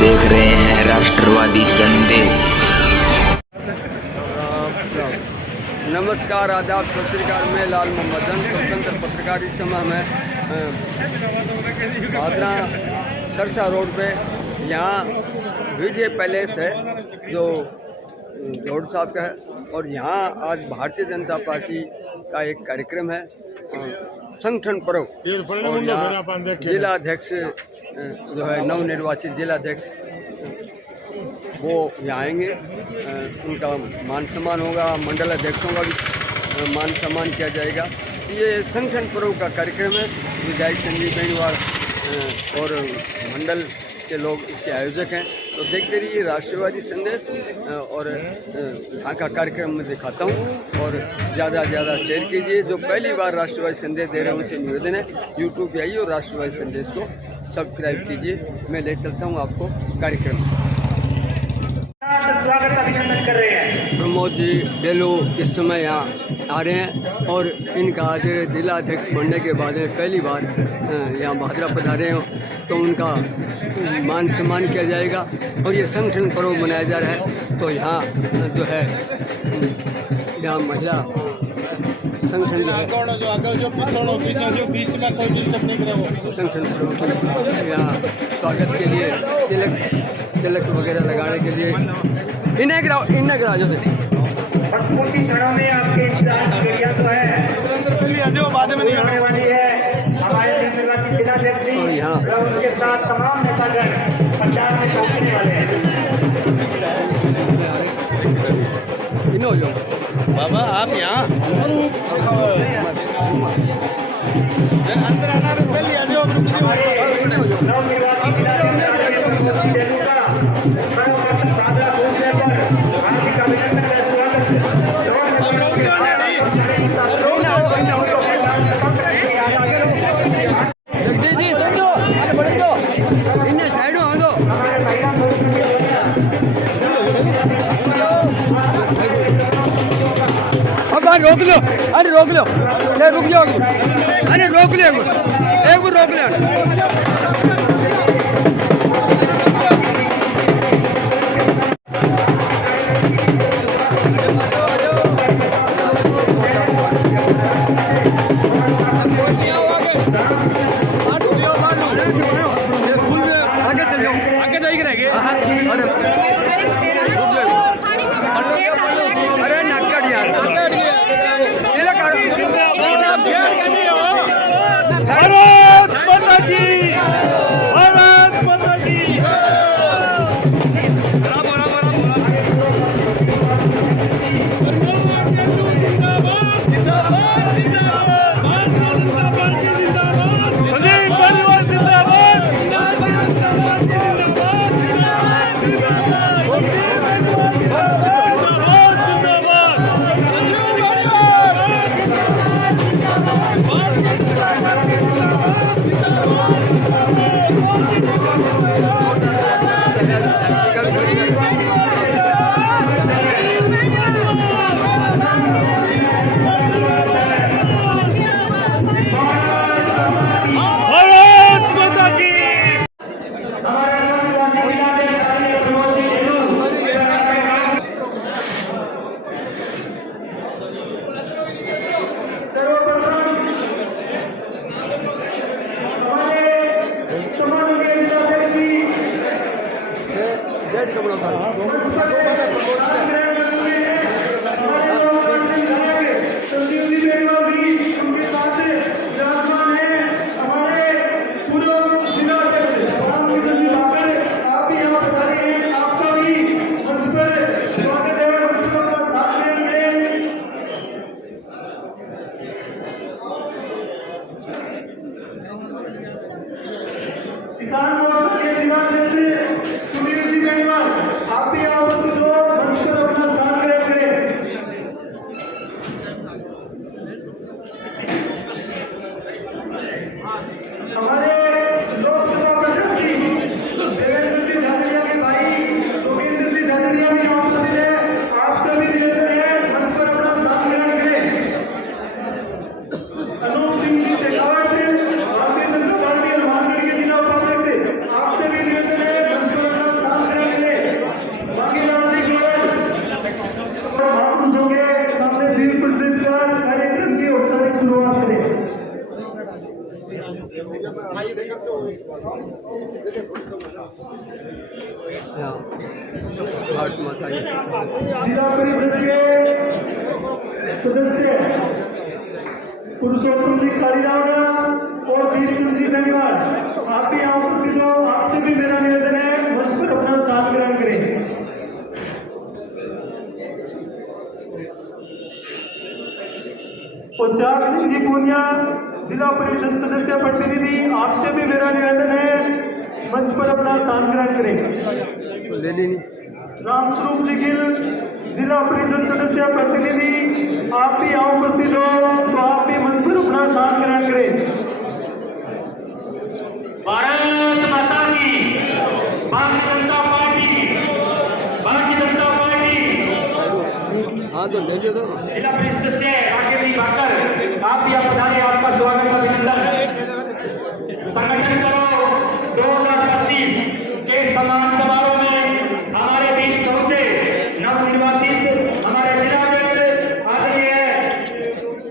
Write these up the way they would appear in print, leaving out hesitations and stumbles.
देख रहे हैं राष्ट्रवादी संदेश। नमस्कार, आदाब, सत श्री अकाल। मैं लाल मोहम्मद स्वतंत्र पत्रकार। इस समय मैं भादरा सरसा रोड पे यहाँ विजय पैलेस है जो जोड़ साहब का है, और यहाँ आज भारतीय जनता पार्टी का एक कार्यक्रम है, संगठन पर्व, और यहाँ जिलाध्यक्ष जो है नवनिर्वाचित जिलाध्यक्ष वो यहाँ आएंगे। उनका मान सम्मान होगा, मंडल अध्यक्षों का भी मान सम्मान किया जाएगा। ये संगठन पर्व का कार्यक्रम है। विधायक संजीव बेनीवाल और मंडल के लोग इसके आयोजक हैं। तो देखते रहिए राष्ट्रवादी संदेश, और यहाँ का कार्यक्रम मैं दिखाता हूँ, और ज़्यादा से ज़्यादा शेयर कीजिए। जो पहली बार राष्ट्रवादी संदेश दे रहे हैं उनसे निवेदन है, यूट्यूब पे आइए और राष्ट्रवादी संदेश को सब्सक्राइब कीजिए। मैं ले चलता हूँ आपको कार्यक्रम। स्वागत अभिनंदन कर रहे हैं। प्रमोद जी डेलो इस समय यहाँ आ रहे हैं, और इनका आज जिला अध्यक्ष बनने के बाद पहली बार यहाँ भादरा पधारे हैं, तो उनका मान सम्मान किया जाएगा। और ये संगठन पर्व मनाया जा रहा है। तो यहाँ जो है यहाँ महिला संगठन जो है संगठन पर्व यहाँ स्वागत के लिए तिलक वगैरह लगाने के लिए इन्हें गिराओ जो कुछ क्षणों में आपके इंतजार जो है बाद में होने वाली है। हमारे निर्वाचित जिलाध्यक्ष जी और उनके साथ तमाम नेतागण प्रचार में पहुंचने वाले हैं। इनो जो बाबा आप यहाँ अंदर आना पहले आ जाओ। नवनिर्वाचित जिलाध्यक्ष हार्दिक अभिनंदन का जगदीश जी इन्हें साइड में दो। अब रोक लो, अरे रोक लो, नहीं रुक जाओ, अरे रोक लो, एक बार रोक लो। अरे नक्कड़ यार भारत माता की, भारत माता की। किसान मोर्चा के जिलाध्यक्ष सुनील जी बेनीवाल, आप भी आओ तो मंच पर अपना स्थान ग्रहण करें। हमारे लोकसभा प्रत्याशी देवेंद्र जी झाझड़िया के भाई जोगेंद्र जी झाझड़िया भी यहाँ उपस्थित है। आप सभी निवेदन है मंच पर अपना स्थान ग्रहण करें। अनूप सिंह जी शेखावत, भारतीय जनता पार्टी हनुमानगढ़ के जिला उपाध्यक्ष, आपसे भी निवेदन है मंच पर अपना भारत माता की जिला परिषद के सदस्य पुरुषोत्तम जी कालीरावना और वीरचंद जी धन्यवाद। आप भी यहाँ उपस्थित हो, आपसे भी मेरा निवेदन है मंच पर अपना स्थान ग्रहण करें। उच्चार सिंह जी पूनिया जिला परिषद सदस्य प्रतिनिधि, आपसे भी मेरा निवेदन है मंच पर अपना स्थान ग्रहण करें। ले लेनी रामस्वरूप जी गिल जिला परिषद सदस्य प्रतिनिधि, आप भी यहाँ उपस्थित हो तो आप भी मंच पर अपना स्थान ग्रहण करें। भारत माता की, भारतीय जनता पार्टी, भारतीय जनता पार्टी। हाँ तो ले लो तो जिला परिषद से राकेश जी भाकर, आप भी आप पधारे, आपका स्वागत अभिनंदन। संगठन करो 2025 के सम्मान समारोह में हमारे बीच पहुंचे नवनिर्वाचित हमारे जिलाध्यक्ष आदरणीय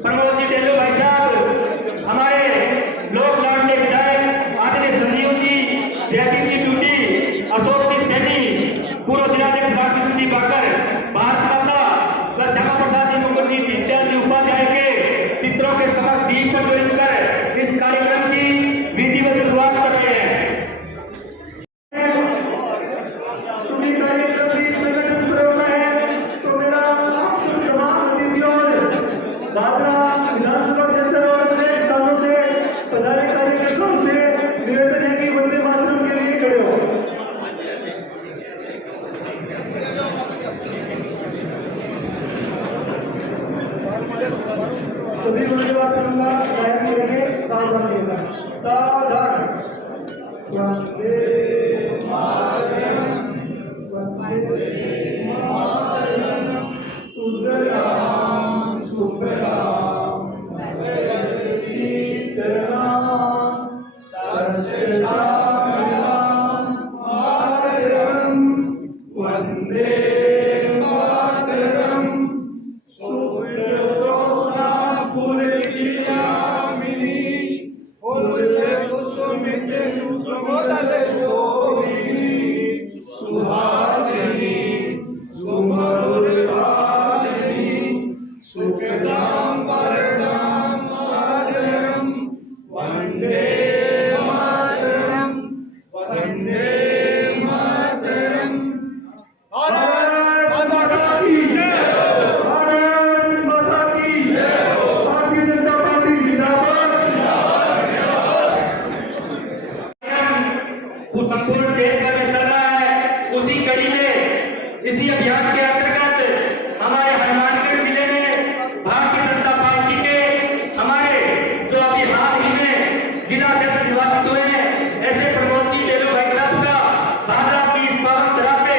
प्रमोद जी ढेलो भाई साहब, हमारे लोक लाडले विधायक आदरणीय संजीव जी, जयदीप जी टूटी, अशोक जी सैनी, पूर्व जिलाध्यक्ष रामकृष्ण जी बाकर, भारत माता व श्यामा प्रसाद जी मुखर्जी, दीनदयाल जी उपाध्याय के चित्रों के समक्ष दीप प्रज्वलित कर इस कार्यक्रम की विधिवत शुरुआत कर रहे हैं। संगठन प्रेरणा है तो मेरा आप सभी तमाम अतिथियों और दादरा विधानसभा क्षेत्र और अन्य स्थानों से पधारे कार्यकर्ताओं से निवेदन है कि वंदे मातरम के लिए खड़े हो। सभी वंदे मातरम का गायन करेंगे, सावधान रहिएगा, सावधान। वंदे मातरम, वंदे मातरम, सुजलाम सुफलाम शीतलाम सस्यश्यामलाम मातरम, वंदे मातरम, सुजोत्स्ना पुलकितामिनी, कुसुमिते सुप्रमोदले शोभिनी, सुहासिनी सुमधुरभाषिनी, सुखदां वरदां मातरम, वंदे मातरम, वंदे मातरम। भारत माता की जय, भारत माता की जय, भारतीय जनता पार्टी जिंदाबाद, वो संपूर्ण देश भर में चल रहा है। उसी कड़ी में इसी अभियान के अंतर्गत हमारे हनुमानगढ़ जिले में भारतीय जनता पार्टी के हमारे जो अभी हाल ही में जिलाध्यक्ष निर्वाचित हुए हैं ऐसे प्रमोद जी ढेलो भाई साहब का भादरा की इस पावन धरा पे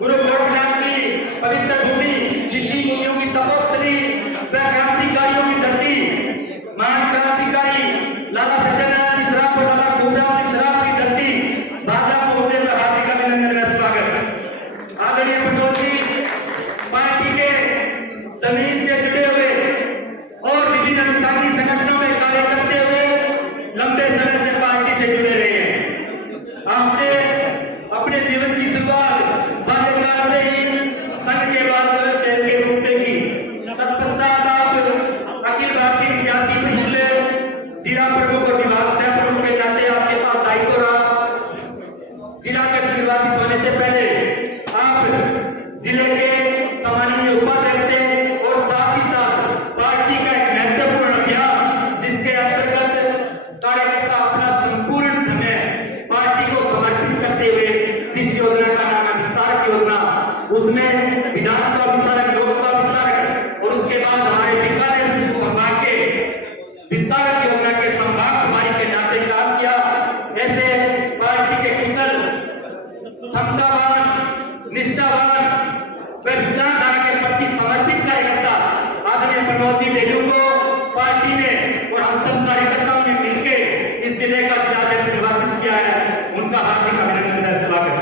गुरु गोरखनाथ की पवित्र भूमि, ऋषि मुनियों की तपोस्थली व क्रांतिकारियों की धरती, महान क्रांतिकारी लाला सत्यनारायण जी सराफ और लाला घूमराव जी सराफ की धरती भादरा पहुंचने पर हार्दिक अभिनंदन का स्वागत। आदरणीय प्रमोद जी पार्टी के जमीन से जुड़े हुए और विभिन्न अनुसारी संगठनों में कार्य करते हुए लंबे समय से पार्टी से जुड़े रहे हैं। आपने अपने जीवन की शुरुआत बाल्यकाल से ही संघ के बाद शहर के रूप में की। तत्पश्चात आप अखिल भारतीय विद्यार्थी परिषद जिला प्रमुख और विभाग सह प्रमुख के नाते आपके पास दायित्व रहा। जिलाध्यक्ष निर्वाचित होने से पहले आप जिले के सम्माननीय उपाध्यक्ष थे और साथ ही साथ पार्टी का एक महत्वपूर्ण अभियान जिसके अंतर्गत कार्यकर्ता अपना संपूर्ण समय पार्टी को समर्पित करते हुए जिस योजना का नाम है विस्तारक योजना, उसमें विधानसभा विस्तारक, लोकसभा विस्तारक और उसके बाद हमारे बीकानेर संभाग के विस्तारक योजना के संभाग प्रभारी के नाते काम किया। ऐसे पार्टी के कुशल, क्षमतावान, निष्ठावान व विचारधारा के प्रति समर्पित कार्यकर्ता आदरणीय प्रमोद जी ढेलो को पार्टी ने और हम सब कार्यकर्ताओं ने मिलकर इस जिले का जिलाध्यक्ष निर्वाचित किया है। उनका हार्दिक अभिनंदन का स्वागत।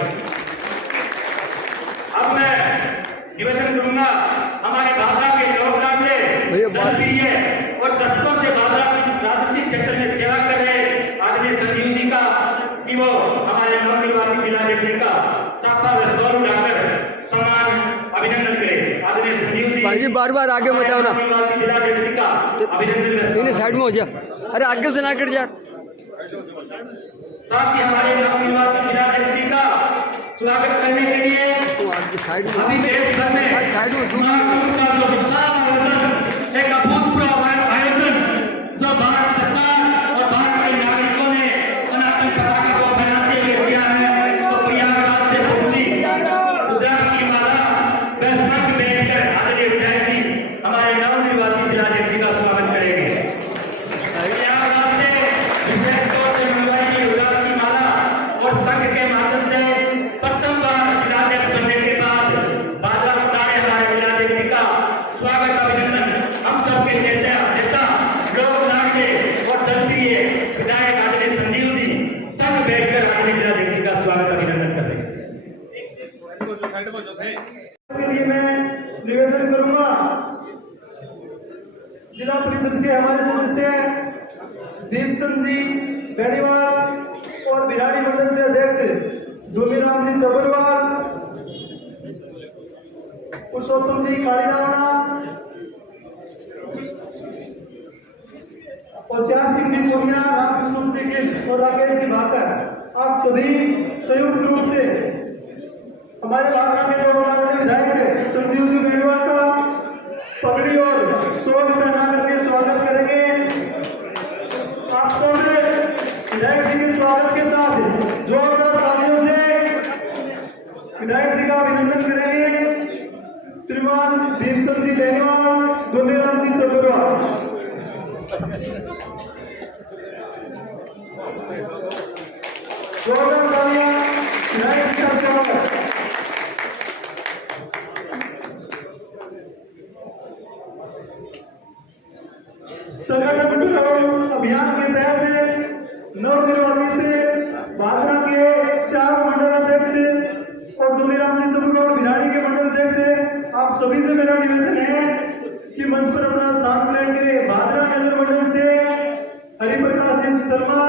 अब मैं निवेदन करूंगा हमारे भादरा के लोक लाडले, जनप्रिय और दशकों से भादरा राजनीतिक क्षेत्र में सेवा कर रहे वो हमारे नवनिर्वाचित जिलाध्यक्ष जी का साफा व स्वरूप उठाकर सम्मान अभिनंदन करें। आदरणीय संजीव जी भाई जी बार बार आगे मत आओ ना, नवनिर्वाचित जिलाध्यक्ष जी का अभिनंदन इन्हें साइड में हो जा, अरे आगे से ना कट जा। साथ ही हमारे नवनिर्वाचित जिलाध्यक्ष जी का स्वागत करने के लिए तो आगे साइड में, अभी देश भर में साइड में दूर का जो विशाल आयोजन, एक अभूतपूर्व आयोजन जो भारत सरकार और भारत के नागरिकों ने सनातन पताका को फहराते हुए किया है, तो प्रयागराज से पहुंची रुद्राक्ष की माला व संघ में कर आदरणीय विधायक जी हमारे नवनिर्वाचित जिलाध्यक्ष जी का स्वागत करेंगे। प्रयागराज से विशेष तौर से मंगवाई गई रुद्राक्ष की माला और संघ के माध्यम से प्रथम बार जिलाध्यक्ष बनने के बाद बादरा कुटारे हमारे जिलाध्यक्ष जी का स्वागत अभिनंदन हम सबके नेता लोक नाट्य और जनप्रिय विधायक आदरणीय संजीव जी संघ बैठकर आदरणीय जिलाध्यक्ष जी का स्वागत अभिनंदन कर रहे हैं। के लिए मैं निवेदन करूंगा जिला परिषद के हमारे सदस्य दीपचंद जी बेड़ीवाल और बिराड़ी मंडल से अध्यक्ष दूलीराम जी चबरवाल, पुरुषोत्तम जी कालीरावना और श्याम सिंह जी पूनिया, रामकृष्ण जी गिल और राकेश जी भाकर, आप सभी संयुक्त रूप से हमारे भारत विधायक संजीव जी बेड़ीवाल का पगड़ी और शोध पहना करके स्वागत करेंगे। आप सब विधायक जी के स्वागत के साथ जोरदार तालियों से विधायक जी का अभिनंदन करेंगे। श्रीमान दीपचंद जी बेनीवाल, दूलीराम जी चबरवाल। जोरदार तालियां विधायक जी का स्वागत। संगठन बनाओ अभियान के तहत नवनिर्वाचित भादरा के 4 मंडल अध्यक्ष और दूलीराम जी चबरवाल भिराड़ी के मंडल अध्यक्ष, आप सभी से मेरा निवेदन है कि मंच पर अपना स्थान ग्रहण करें। भादरा नगर मंडल से हरिप्रकाश जी शर्मा,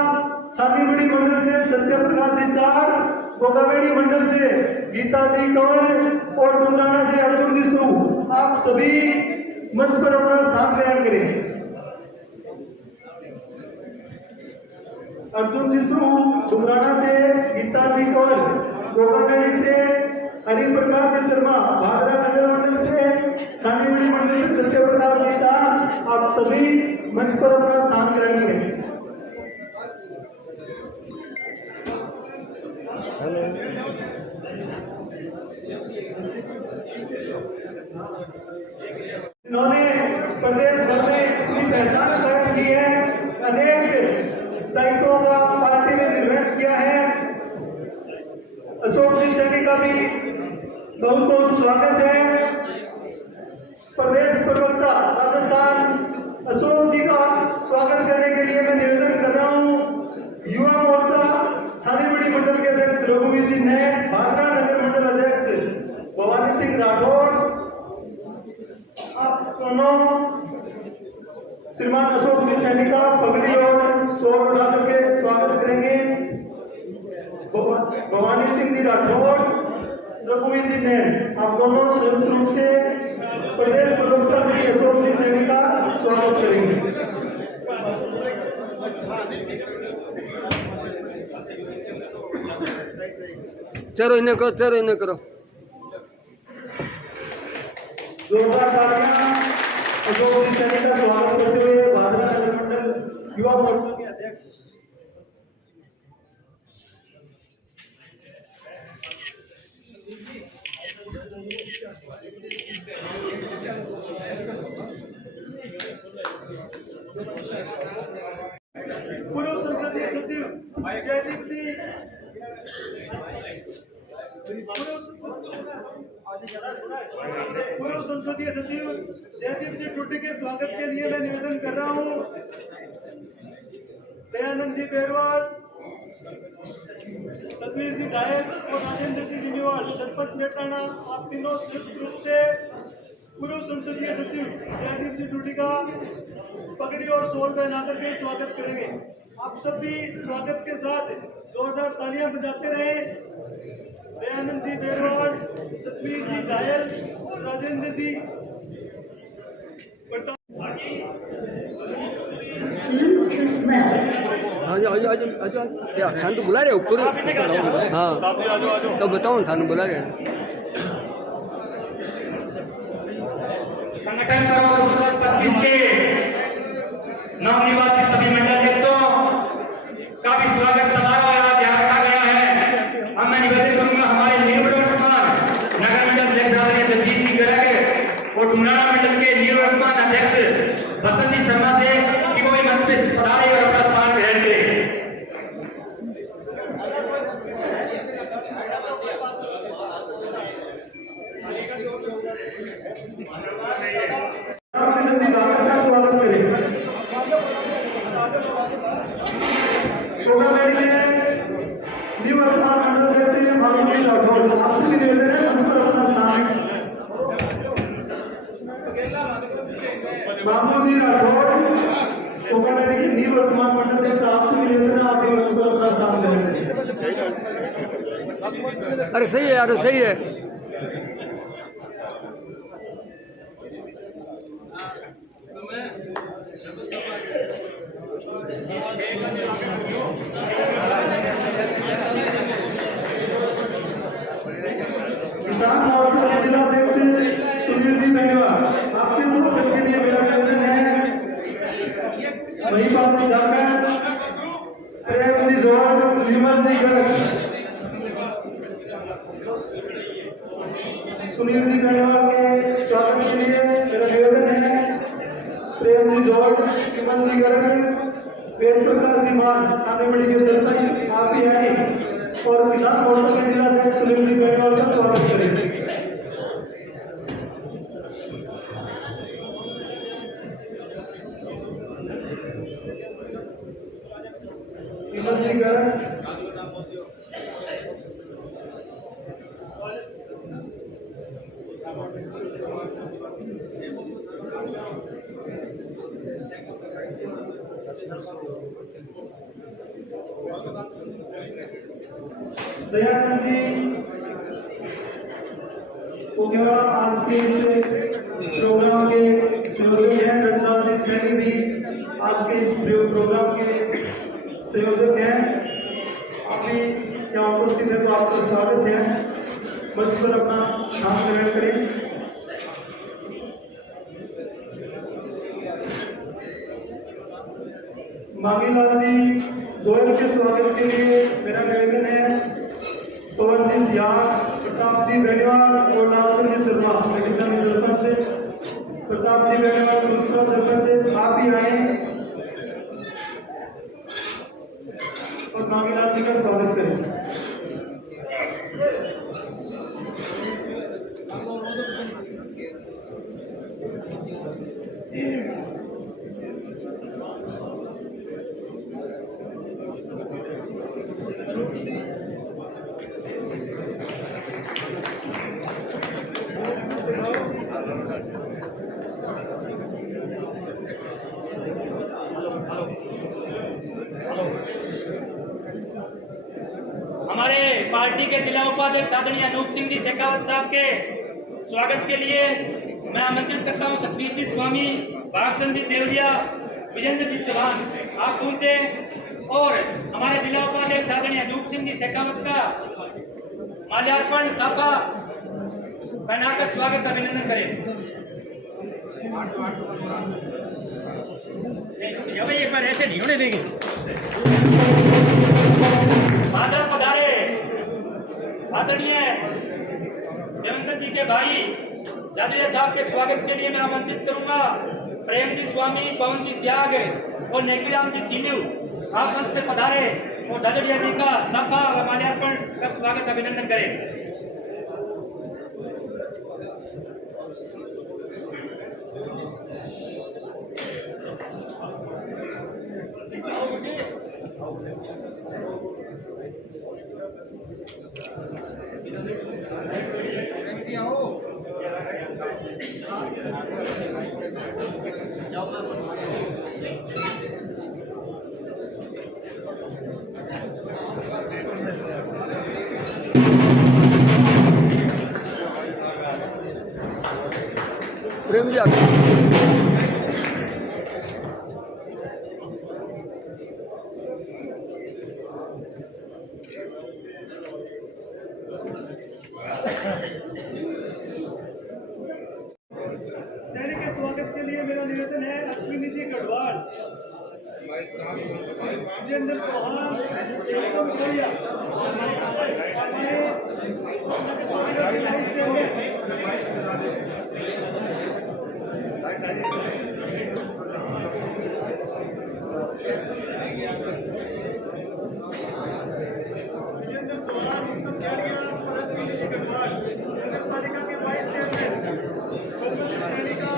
छानीबड़ी मंडल से सत्य प्रकाश जी चार, गोगावेड़ी मंडल से गीता जी कंवर और डुमराना से अर्जुन जी सू, आप सभी मंच पर अपना स्थान ग्रहण करें। अर्जुन जिसू डुमराना से गीता जी कौर, गोगावेड़ी से हरिप्रकाश जी शर्मा, भादरा नगर मंडल से छानीबड़ी मंडल से सत्य प्रकाश जी चार, आप सभी मंच पर अपना स्थान ग्रहण करें। इन्होंने प्रदेश भर में अपनी पहचान कायम की है, अनेक दायित्वों का पार्टी में निर्वहन किया है। अशोक जी सैनी का भी बहुत बहुत स्वागत है। प्रदेश प्रवक्ता राजस्थान अशोक जी का स्वागत करने के लिए मैं निवेदन कर रहा हूँ। युवा मोर्चा छानीबड़ी मंडल के अध्यक्ष रघुवीर जी ने, भादरा नगर मंडल अध्यक्ष भवानी सिंह राठौर, आप दोनों श्रीमान अशोक जी सैनी का पगड़ी और शोर उठा करके स्वागत करेंगे। भवानी सिंह जी राठौर, रघुवीर जी ने, आप दोनों संयुक्त रूप से प्रदेश प्रवक्ता श्री अशोक जी सैनी का स्वागत करेंगे। चलो इन्हें करो, चलो इन्हें करो। जोरदार तालियां अशोक जी सैनी का स्वागत करते हुए भादरा नगर मंडल युवा मोर्चा के अध्यक्ष पूर्व संसदीय सचिव जयदीप जी, पूर्व संसदीय सचिव जयदीप जी टुड्डी के स्वागत के लिए मैं निवेदन कर रहा हूं। दयानंद जी बेरवाल, सतवीर जी गायक और राजेंद्र जी जिम्मेवाल, सरपंच मेटाना, आप तीनों संयुक्त रूप से पूर्व संसदीय सचिव जयदीप जी टुड्डी का पगड़ी और शॉल पहना करके स्वागत करेंगे। आप सब भी स्वागत के साथ जोरदार तालियां बजाते रहे। दयानंद जी बेरवाल, सतवीर जी घायल और राजेंद्र जी क्या थान तो बुला रहे ऊपर? हाँ तो बताओ थान बुला रहे। संगठन 2025 के नवनिर्वाचित सभी मंडल अध्यक्षों का भी स्वागत समारोह आज यहाँ रखा गया है। अब मैं निवेदन करूंगा हमारे निवर्तमान नगर मंडल अध्यक्ष आदरणीय जगदीश जी गर्ग और डुमराना मंडल के निवर्तमान अध्यक्ष बसंत जी शर्मा से कि वो मंच पे पधारे और अपना स्थान ग्रहण करें। का स्वागत करें। टूर्नामेंट के निवर्तमान मंडल अध्यक्ष मामूली राठौड़, आपसे भी निवेदन है मंच पर अपना स्थान। मामूली राठौड़ टूर्नामेंट के निवर्तमान मंडल अध्यक्ष, आपसे भी निवेदन है आप भी मंच पर अपना स्थान ग्रहण करें। अरे सही है यार, सही है। किसान मोर्चा के जिला अध्यक्ष सुनील जी बेनीवाल, आपके स्वागत के लिए मेरा निवेदन है महिपाल जी झारखंड, प्रेम जी जोड़, विमल जी गर्ग। सुनील जी बेनीवाल के स्वागत के लिए मेरा निवेदन है प्रेम जी जोड़, विमल जी गर्ग, वेद प्रकाश जी मान, छानेमढ़ी के सरपंच आप भी आए और किसान मोर्चा के जिला अध्यक्ष सुनील जी बेनीवाल का स्वागत करेंगे। विमल जी गर्ग, दयानंद जी कोकेवाड़ा आज के इस प्रोग्राम के संयोजक हैं। रतनलाल जी सैनी भी आज के इस प्रोग्राम के संयोजक हैं। आप भी यहाँ उपस्थित है तो आपका स्वागत है। मंच पर अपना स्थान ग्रहण करें। मांगीलाल जी गोयल के स्वागत के लिए मेरा निवेदन है पवन जी सियार, प्रताप जी बेनीवाल और लालचंद जी शर्मा, मेडिचन सरपंच, प्रताप जी बेनीवाल सुरपुरा सरपंच आप भी आए और मांगीलाल जी का स्वागत करें। हमारे पार्टी के जिला उपाध्यक्ष आदरणीय अनूप सिंह जी शेखावत साहब के स्वागत के लिए मैं आमंत्रित करता हूं सतवीर जी स्वामी, भागचंद जी देवरिया, विजेंद्र जी चौहान आप पहुंचे और हमारे जिला उपाध्यक्ष आदरणीय अनूप सिंह जी शेखावत का माल्यार्पण साफा पहनाकर स्वागत अभिनंदन करें। एक बार ऐसे नहीं होने देंगे। माधव पधारे आदरणीय देवेंद्र जी के भाई जादरिया साहब के स्वागत के लिए मैं आमंत्रित करूंगा प्रेम जी स्वामी, पवन जी सियाग और नेकीराम जी सीनू आप मंच पे पधारे और जादरिया जी का सभा व माल्यार्पण कर स्वागत अभिनंदन करें। समझा। सैनिक के स्वागत के लिए मेरा निवेदन है अश्विनी जी गढ़वाल, विजेंद्र चौहान, एकम भैया, हमारे वाइस चेयरमैन विजेंद्र चौहान, उत्तम झाड़िया और अश्विनी जी गढ़वाल, नगर पालिका के वाइस चेयरमैन सैनिका।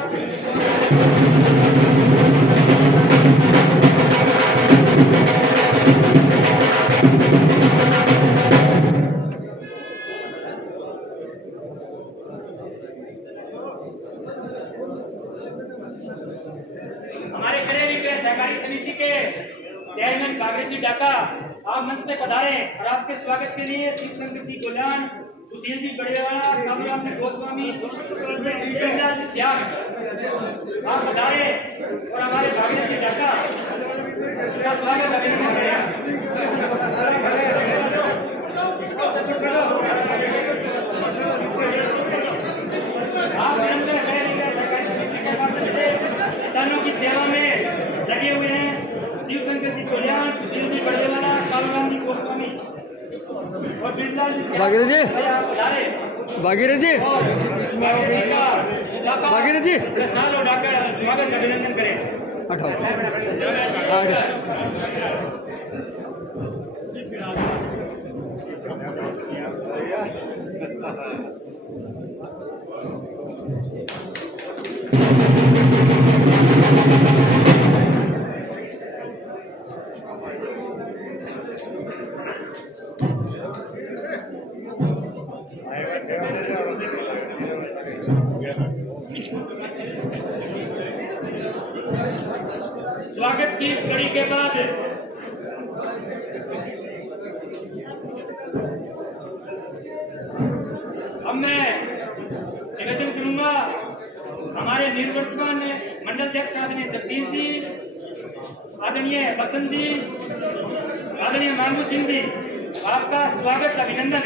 हमारे क्रय विक्रय सहकारी समिति के चेयरमैन कागरेज जी डाका आप मंच में पधारे और आपके स्वागत के लिए शिव शंकर जी गोल्यान, सुशील जी बड़ेवाला, कामराम जी गोस्वामी, कृष्णलाल जी श्याम आप पधारे और हमारे कागरेज जी डाका का स्वागत अभिनंदन करें। आप निरंतर क्रय विक्रय सहकारी समिति के माध्यम से किसानों की सेवा में लगे हुए हैं। शिव शंकर जी गोल्यान, सुशील जी बड़ेवाला, कामराम जी गोस्वामी और कृष्णलाल जी भागीरथ जी, पधारे भागीरथ जी, और भागीरथ जी साल उठाकर स्वागत अभिनंदन करें। हटाओ। स्वागत की इस कड़ी के बाद अब मैं निवेदन करूंगा हमारे निवर्तमान मंडल अध्यक्ष आदरणीय जगदीश जी, आदरणीय बसंत जी, आदरणीय मानू सिंह जी आपका स्वागत अभिनंदन।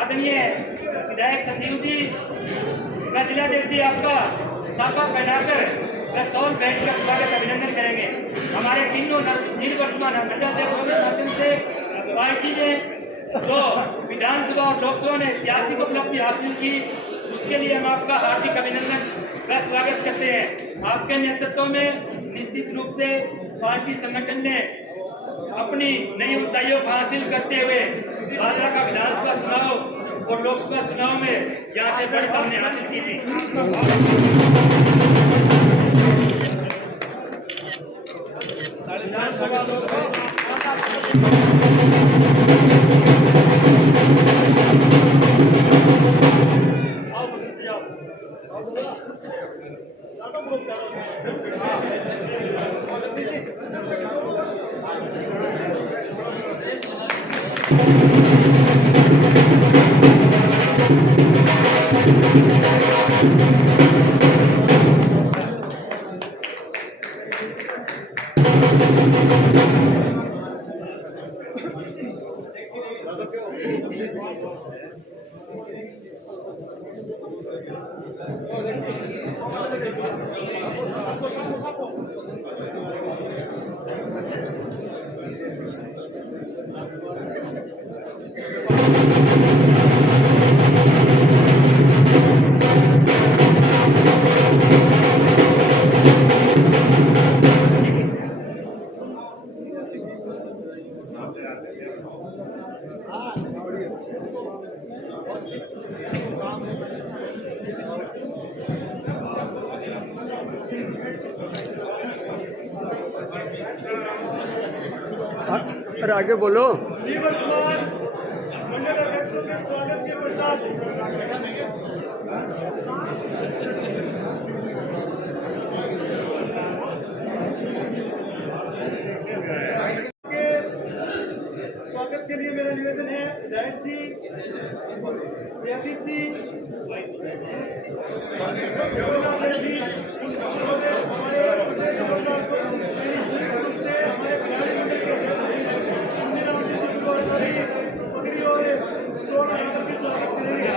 आदरणीय विधायक संजीव जी, जिलाध्यक्ष जी आपका साफा पहनाकर शॉल बैठकर स्वागत अभिनंदन करेंगे। हमारे तीनों निवर्तमान मंडल अध्यक्षों के माध्यम से पार्टी ने जो विधानसभा और लोकसभा में ऐतिहासिक उपलब्धि हासिल की उसके लिए हम आपका हार्दिक अभिनंदन का स्वागत करते हैं। आपके नेतृत्व में निश्चित रूप से पार्टी संगठन ने अपनी नई ऊंचाइयों को हासिल करते हुए भादरा का विधानसभा चुनाव और लोकसभा चुनाव में यहाँ से बढ़त हमने हासिल की थी। अरे आगे बोलो। निवर्तमान मंडल अध्यक्षों के स्वागत के पश्चात स्वागत के लिए मेरा निवेदन है विधायक जी जयदीप जी रघुनाथ जी हमारे प्रदेश नवलनाथ को संयुक्त रूप से हमारे खिलाड़ी मंडल के अध्यक्ष इंदिराम जी शुक्रवारी पगड़ी और सोन लगाकर के स्वागत करेंगे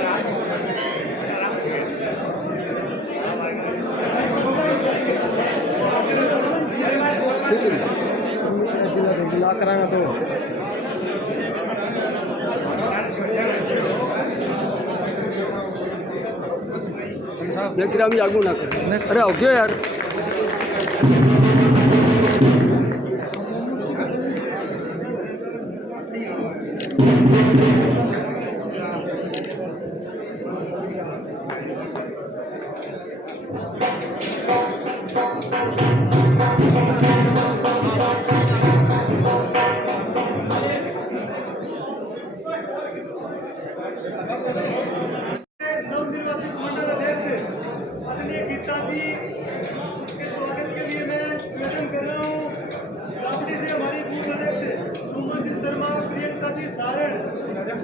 ना कराएंगे तो ग्रामी आगू ना कर अरे हो गया यार नवनिर्वाचित मंडल अध्यक्ष आदरणीय गीता जी के स्वागत के लिए मैं निवेदन कर रहा हूँ। राबड़ी से हमारी पूर्व अध्यक्ष सुमन जी शर्मा, प्रियंका जी सारण,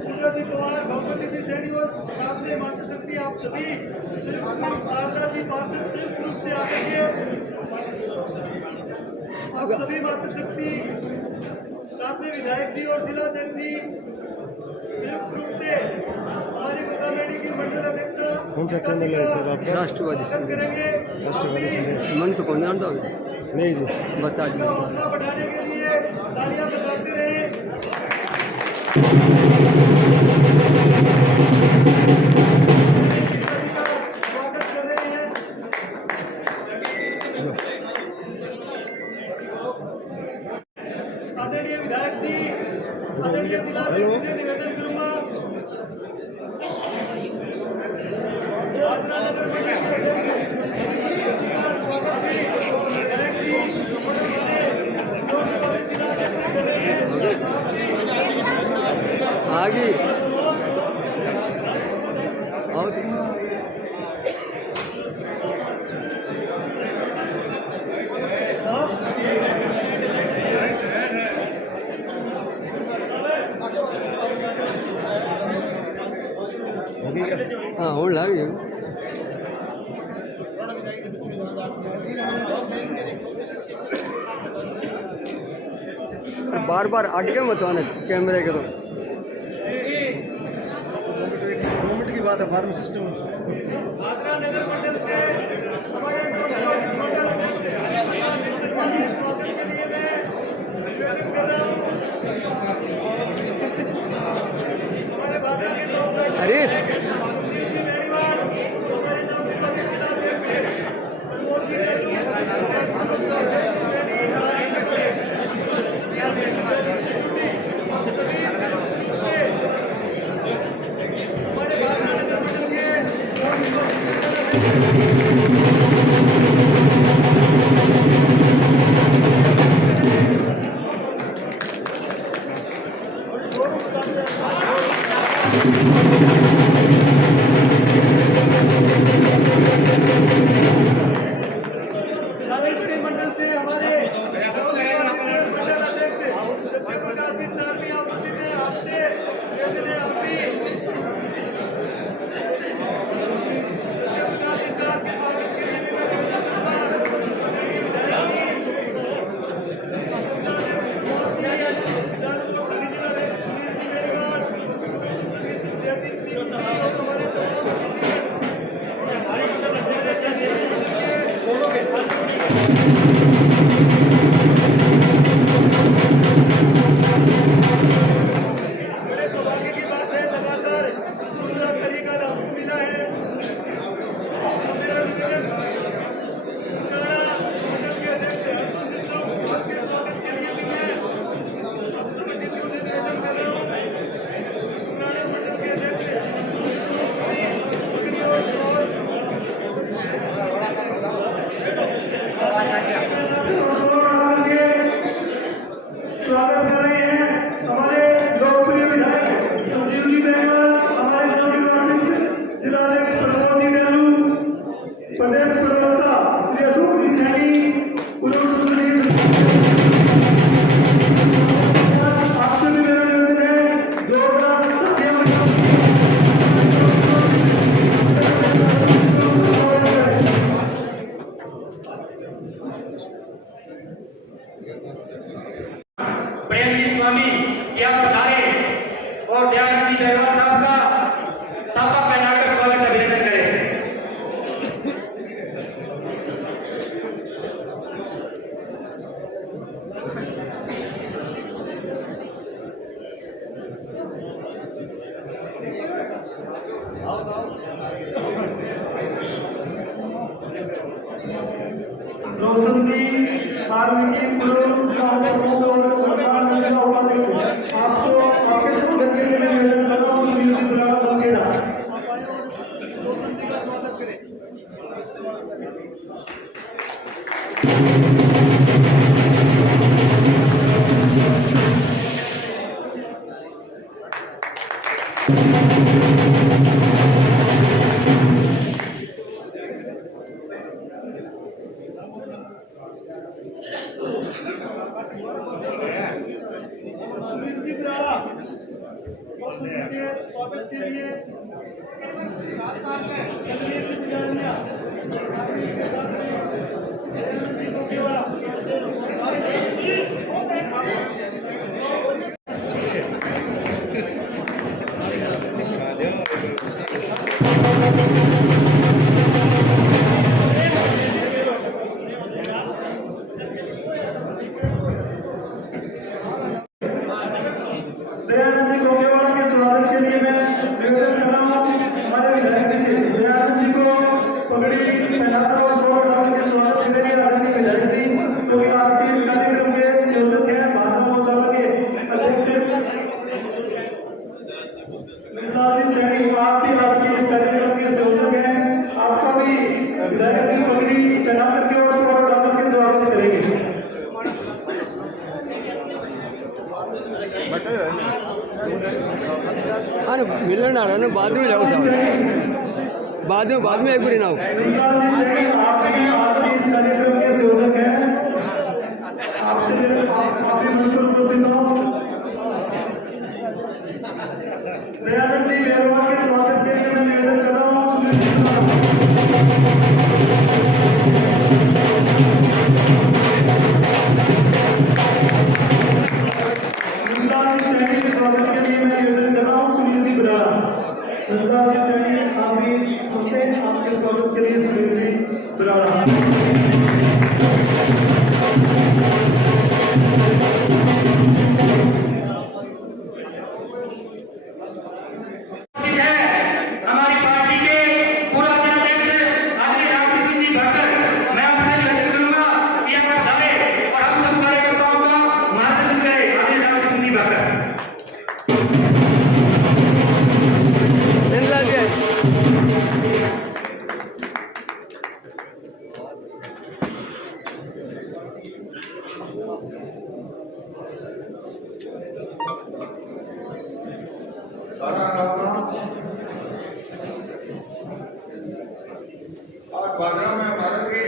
पूजा जी पवार, भगवती जी सैनी और साथ में मातृशक्ति आप सभी संयुक्त रूप शारदा जी पार्षद संयुक्त रूप से आकर के आप सभी मातृशक्ति साथ में विधायक जी और जिला अध्यक्ष जी संयुक्त रूप से हमारी गोदामेडी की मंडल अध्यक्ष कौन सा चैनल है सर आपका? राष्ट्रवादी करेंगे। राष्ट्रवादी संदेश। मन तो कौन जानता होगा नहीं जी, बता उनका दीजिए हौसला बढ़ाने के लिए तालियां बजाते रहे। स्वागत कर रहे हैं। आदरणीय विधायक जी, आदरणीय जिला अध्यक्ष से निवेदन करूंगा आगरा नगर मंडल के अध्यक्ष जी का स्वागत भी विधायक जी हमारे जो निर्वाचित जिला अध्यक्ष कर रहे हैं आगे आओ हाँ हो लग बार बार आगे मत आने कैमरे के तो 2 मिनट की बात है। फार्म सिस्टम आगरा नगर मंडल से हमारे नवनिर्वाचित मंडल अध्यक्ष हरिप्रकाश जी शर्मा के स्वागत के लिए मैं निवेदन कर रहा हूँ। हमारे भादरा के टॉप अरे सुधीर जी मेड़ीवाल, हमारे नवनिर्वाचित जिला अध्यक्ष प्रमोद जी टेलू, सैनी, हम सभी संयुक्त रूप से हमारे भादरा नगर मंडल के नवनिर्वाचित प्रेम जी स्वामी क्या पधारे और दयानंद जी बैरवा साहब का साफा पहनाकर स्वागत अभिनंदन करें। रोशन जी आर्मी की पूर्व आपको आपके स्वागत के लिए मैं निवेदन कर रहा हूँ सुनील जी बुलाना बंगेड़ा। रोशन जी का स्वागत करें। स्वागत के लिए दयानंद जी गोगेवाला के स्वागत के लिए मैं निवेदन कर रहा हूँ हमारे विधायक जी से दयानंद जी को पगड़ी पहनाकर और सोलह डाल के स्वागत करेंगे आदरणीय विधायक जी, क्योंकि आज के इस कार्यक्रम के संयोजक हैं भाजपा गौशाला के अध्यक्ष मिथिलाल जी सैनी। आप भी आज के इस कार्यक्रम के संयोजक हैं, आपका भी विधायक जी पगड़ी पहना करके और सोलह डाल करके स्वागत करेंगे। अरे मिलन आ रहा ना बाद में जाओ साहब, बाद में एक बार ना हो। आपके आज के इस कार्यक्रम के संयोजक हैं, आपसे आप भी मंच पर उपस्थित हो। दयानंद जी बैरवा के स्वागत के लिए मैं निवेदन कर रहा हूँ सुनील सैनी के स्वागत के लिए मैं निवेदन कर रहा हूँ सुनील जी बराड़ा। मिथिलाल जी सैनी आप भी पहुंचे, आपके स्वागत के लिए सुनील जी बराड़ा। हमारी पार्टी के पूरा अध्यक्ष आदरणीय रामकृष्ण जी भट्टर, मैं आपसे निवेदन करूंगा कि आप पधारे और हम सब कार्यकर्ताओं का मार्गदर्शन करें। आदरणीय रामकृष्ण जी भट्टर। सारा राम आज बागरा में भारत की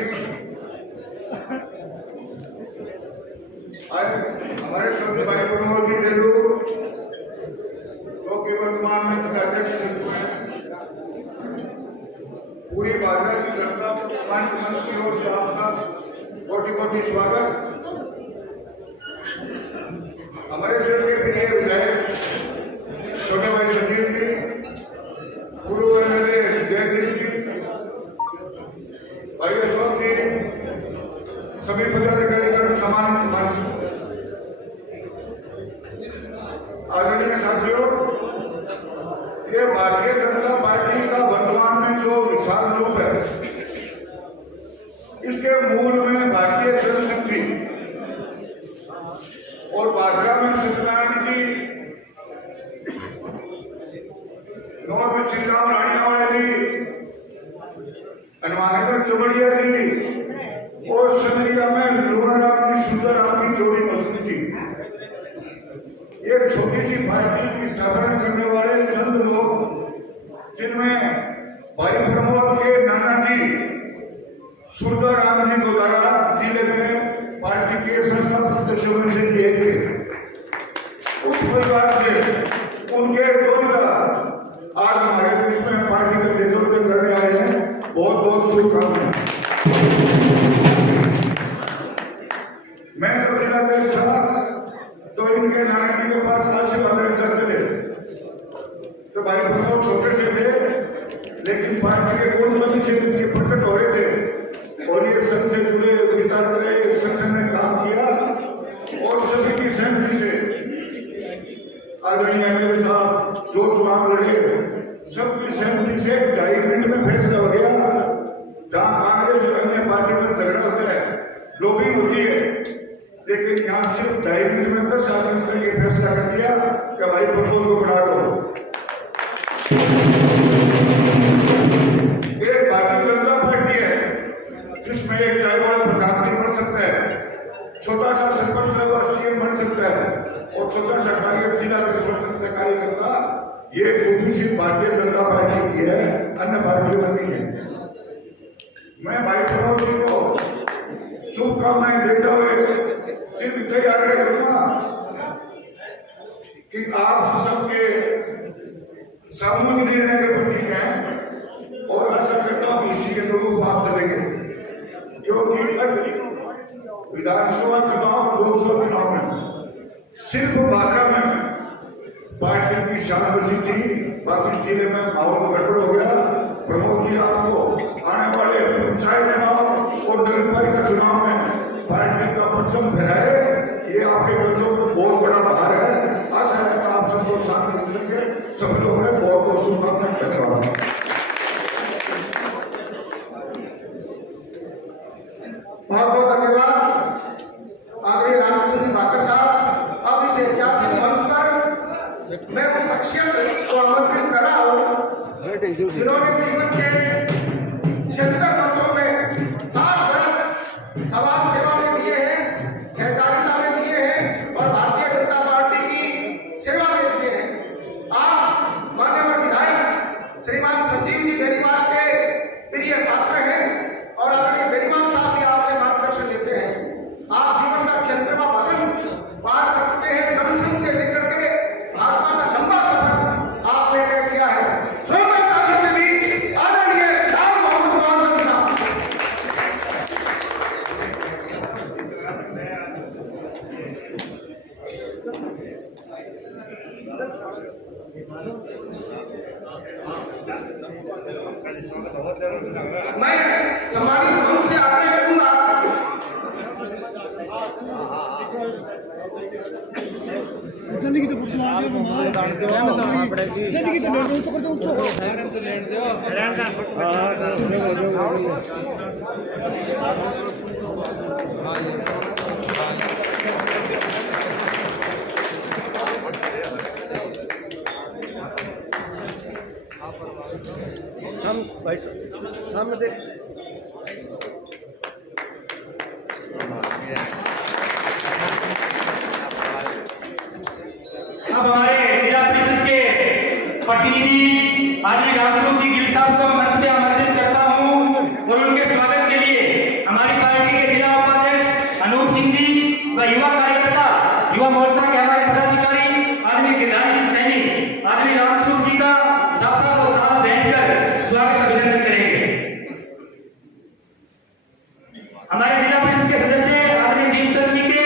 आए हमारे सभी भाई मनोहर जी नेहरू जो कि वर्तमान में अध्यक्ष हैं, पूरी बागरा की जनता मंच की ओर से आपका कोटि कोटि स्वागत। हमारे शहर के प्रिय विधायक छोटे भाई संजीव जी, पूर्व एमएलए जयदीप जी, भाई अशोक जी, सभी पदाधिकारी समान मंच। आदरणीय साथियों, ये भारतीय जनता पार्टी का वर्तमान में जो विशाल रूप है, इसके मूल में भारतीय जनशक्ति और बागरा में सत्यनारायण जी, नौर में श्री राम राणीवाला जी, हनुमानगढ़ चमड़िया जी और सनरिया में लोनाराम जी सुंदरराम की जोड़ी मशहूर थी। एक छोटी सी पार्टी की स्थापना करने वाले चंद लोग, जिनमें भाई प्रमोद के नाना जी सुंदरराम जी दोदारा जिले में पार्टी के संस्थापक सदस्यों में से एक थे। उस परिवार से उनके दो पिता आज हमारे बीच में पार्टी का नेतृत्व करने आए हैं। बहुत बहुत शुभकामनाएं। मैं जब जिलाध्यक्ष था तो इनके नाना जी के पास आशीर्वाद चलते थे। तो भाई प्रमोद छोटे से थे लेकिन पार्टी के गुण कभी से उनके प्रकट हो रहे थे और ये संघ से जुड़े विस्तार करे संगठन ने काम किया और सभी की सहमति से आदरणीय एमएलए साहब जो चुनाव लड़े सबकी सहमति से 2.5 मिनट में फैसला हो गया। जहां कांग्रेस और अन्य पार्टी में झगड़ा होता है, लॉबिंग होती है, लेकिन यहाँ सिर्फ 2.5 मिनट में 10 आदमी ने ये फैसला कर दिया कि भाई प्रमोद को बढ़ा दो। ये भारतीय जनता पार्टी है जिसमें एक चाय वाला प्रधानमंत्री बन सकता है, छोटा सा सरपंच रहा सीएम बन सकता है और छोटा सा जिलाध्यक्ष बन सकता है कार्यकर्ता। ये भूमि सिर्फ भारतीय जनता पार्टी की है, अन्य पार्टियों में नहीं है। मैं भाई प्रमोद जी को शुभकामनाएं देते हुए सिर्फ इतना ही आग्रह करूंगा कि आप सबके सामूहिक निर्णय के प्रतीक हैं और आशा करता हूं इसी के अनुरूप आप चलेंगे, क्योंकि विधानसभा चुनाव, लोकसभा चुनाव में सिर्फ बांद्रा में पार्टी की शान बची थी, बाकी जिले में माहौल गड़बड़ हो गया। प्रमोद जी आपको आने वाले पंचायत चुनाव और नगरपालिका चुनाव में पार्टी का परचम फहराए, ये आपके बंदों को बहुत बड़ा भार है। आशा है कि आप सबको साथ में चलेंगे, सफल होंगे। बहुत बहुत शुभकामनाएं, धन्यवाद। बहुत बहुत धन्यवाद आदरणीय रामकृष्ण भाकर साहब। अब इस ऐतिहासिक मंच पर मैं उस शख्सियत को आमंत्रित कर रहा हूँ जिन्होंने जीवन के 76 वर्षों में 60 वर्ष समाज सेवा में दिए हैं, सहकारिता में दिए हैं और भारतीय जनता पार्टी की सेवा में दिए हैं। आप माननीय विधायक श्रीमान संजीव जी बेनीवाल के प्रिय पात्र हैं और आदरणीय बेनीवाल साहब भी आपसे मार्गदर्शन लेते हैं। आप जीवन का क्षेत्र में पसंद पार कर चुके हैं, जनसंघ से लेकर के भाजपा का लंबा सफर आपने तय किया है। स्वागत के बीच आदरणीय राम मोहम्मद वाजन साहब। मैं सम्मानित मंच से आग्रह करूंगा हम भाई सामने देख। अब हमारे जिला परिषद के प्रतिनिधि आदरणीय रामस्वरूप जी गिल साहब को मंच पे आमंत्रित करता हूं और उनके स्वागत के लिए हमारी पार्टी के जिला उपाध्यक्ष अनूप सिंह जी व युवा कार्यकर्ता, युवा मोर्चा के हमारे पदाधिकारी आदरणीय गिरधारी सैनी आदरणीय रामस्वरूप जी का सबका को साथ बैठकर स्वागत अभिनंदन करेंगे। हमारे जिला परिषद के सदस्य आदरणीय दीपचंद जी के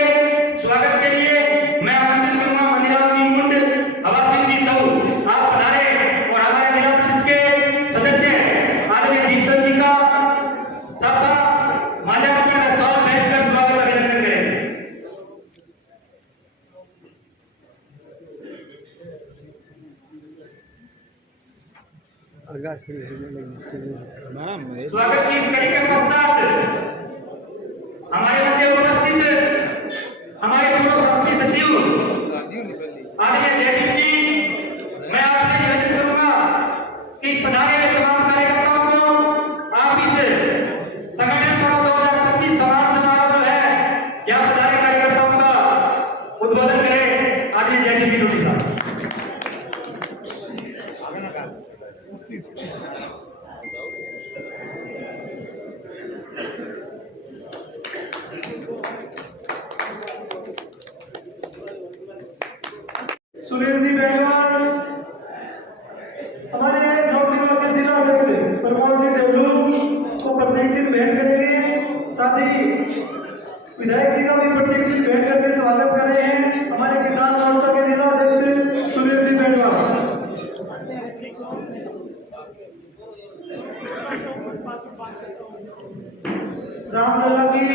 स्वागत के लिए मैं आमंत्रित करूंगा मनीराम जी मुंड, हवा सिंह जी साहू, आप पधारे और हमारे जिला परिषद के सदस्य आदरणीय दीपचंद जी का सबका माल्यार्पण का साथ बैठकर स्वागत अभिनंदन करें। स्वागत की इस कड़ी के पश्चात हमारे मध्य उपस्थित हमारे पूर्व संसदीय सचिव आदरणीय जयदीप जी, मैं आपसे निवेदन करूंगा कि पधारे हुए तमाम कार्यकर्ताओं को आप इस संगठन पर्व 2025 सम्मान समारोह जो है यहाँ पधारे कार्यकर्ताओं का उद्बोधन करें। आदरणीय जयदीप जी डोटी साहब। सुनील जी बेनीवाल, हमारे नवनिर्वाचित जिला अध्यक्ष प्रमोद जी देवलू को प्रतीक चिन्ह भेंट करेंगे, साथ ही विधायक जी का भी प्रतीक चिन्ह भेंट रामलला की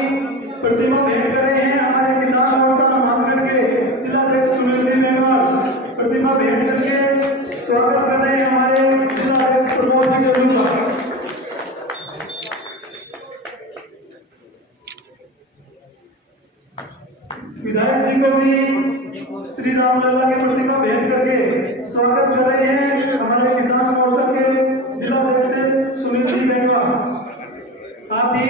प्रतिमा भेंट कर रहे हैं हमारे किसान मोर्चा हनुमानगढ़ के जिलाध्यक्ष सुनील जी मेहमान। प्रतिमा भेंट करके स्वागत कर रहे हैं हमारे जिलाध्यक्ष प्रमोद जी डलू का। विधायक जी को भी श्री रामलला की प्रतिमा भेंट करके स्वागत कर रहे हैं हमारे किसान मोर्चा के जिलाध्यक्ष सुनील जी मेहमान। साथ ही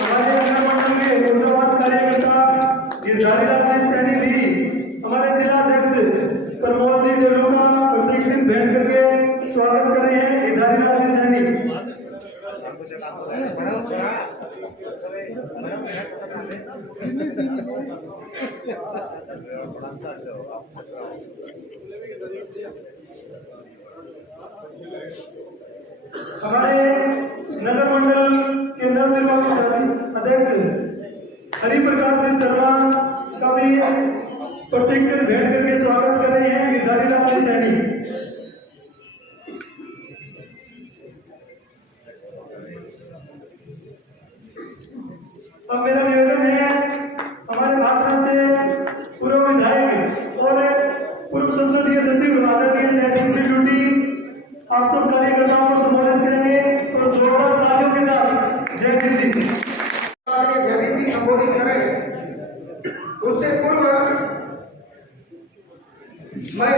हमारे नगर मंडल के ऊर्जावान कार्यकर्ता गिरधारीलाल जी सैनी भी हमारे जिलाध्यक्ष प्रमोद जी डलू का प्रतीक चिन्ह भेंट करके स्वागत कर रहे हैं गिरधारीलाल जी सैनी। हमारे नगर मंडल के नवनिर्वाचित अध्यक्ष हरिप्रकाश जी शर्मा का भी प्रतीक चिन्ह भेंट करके स्वागत कर रहे हैं गिरधारीलाल जी सैनी। अब मेरा निवेदन है हमारे भागना से पूर्व विधायक और पूर्व संसदीय सचिव आदरणीय जयदीप जी ड्यूटी आप सब कार्यकर्ताओं को संबोधित करेंगे तो जोरदार तालियों के साथ जयदीप जी संबोधित करें। उससे पूर्व मैं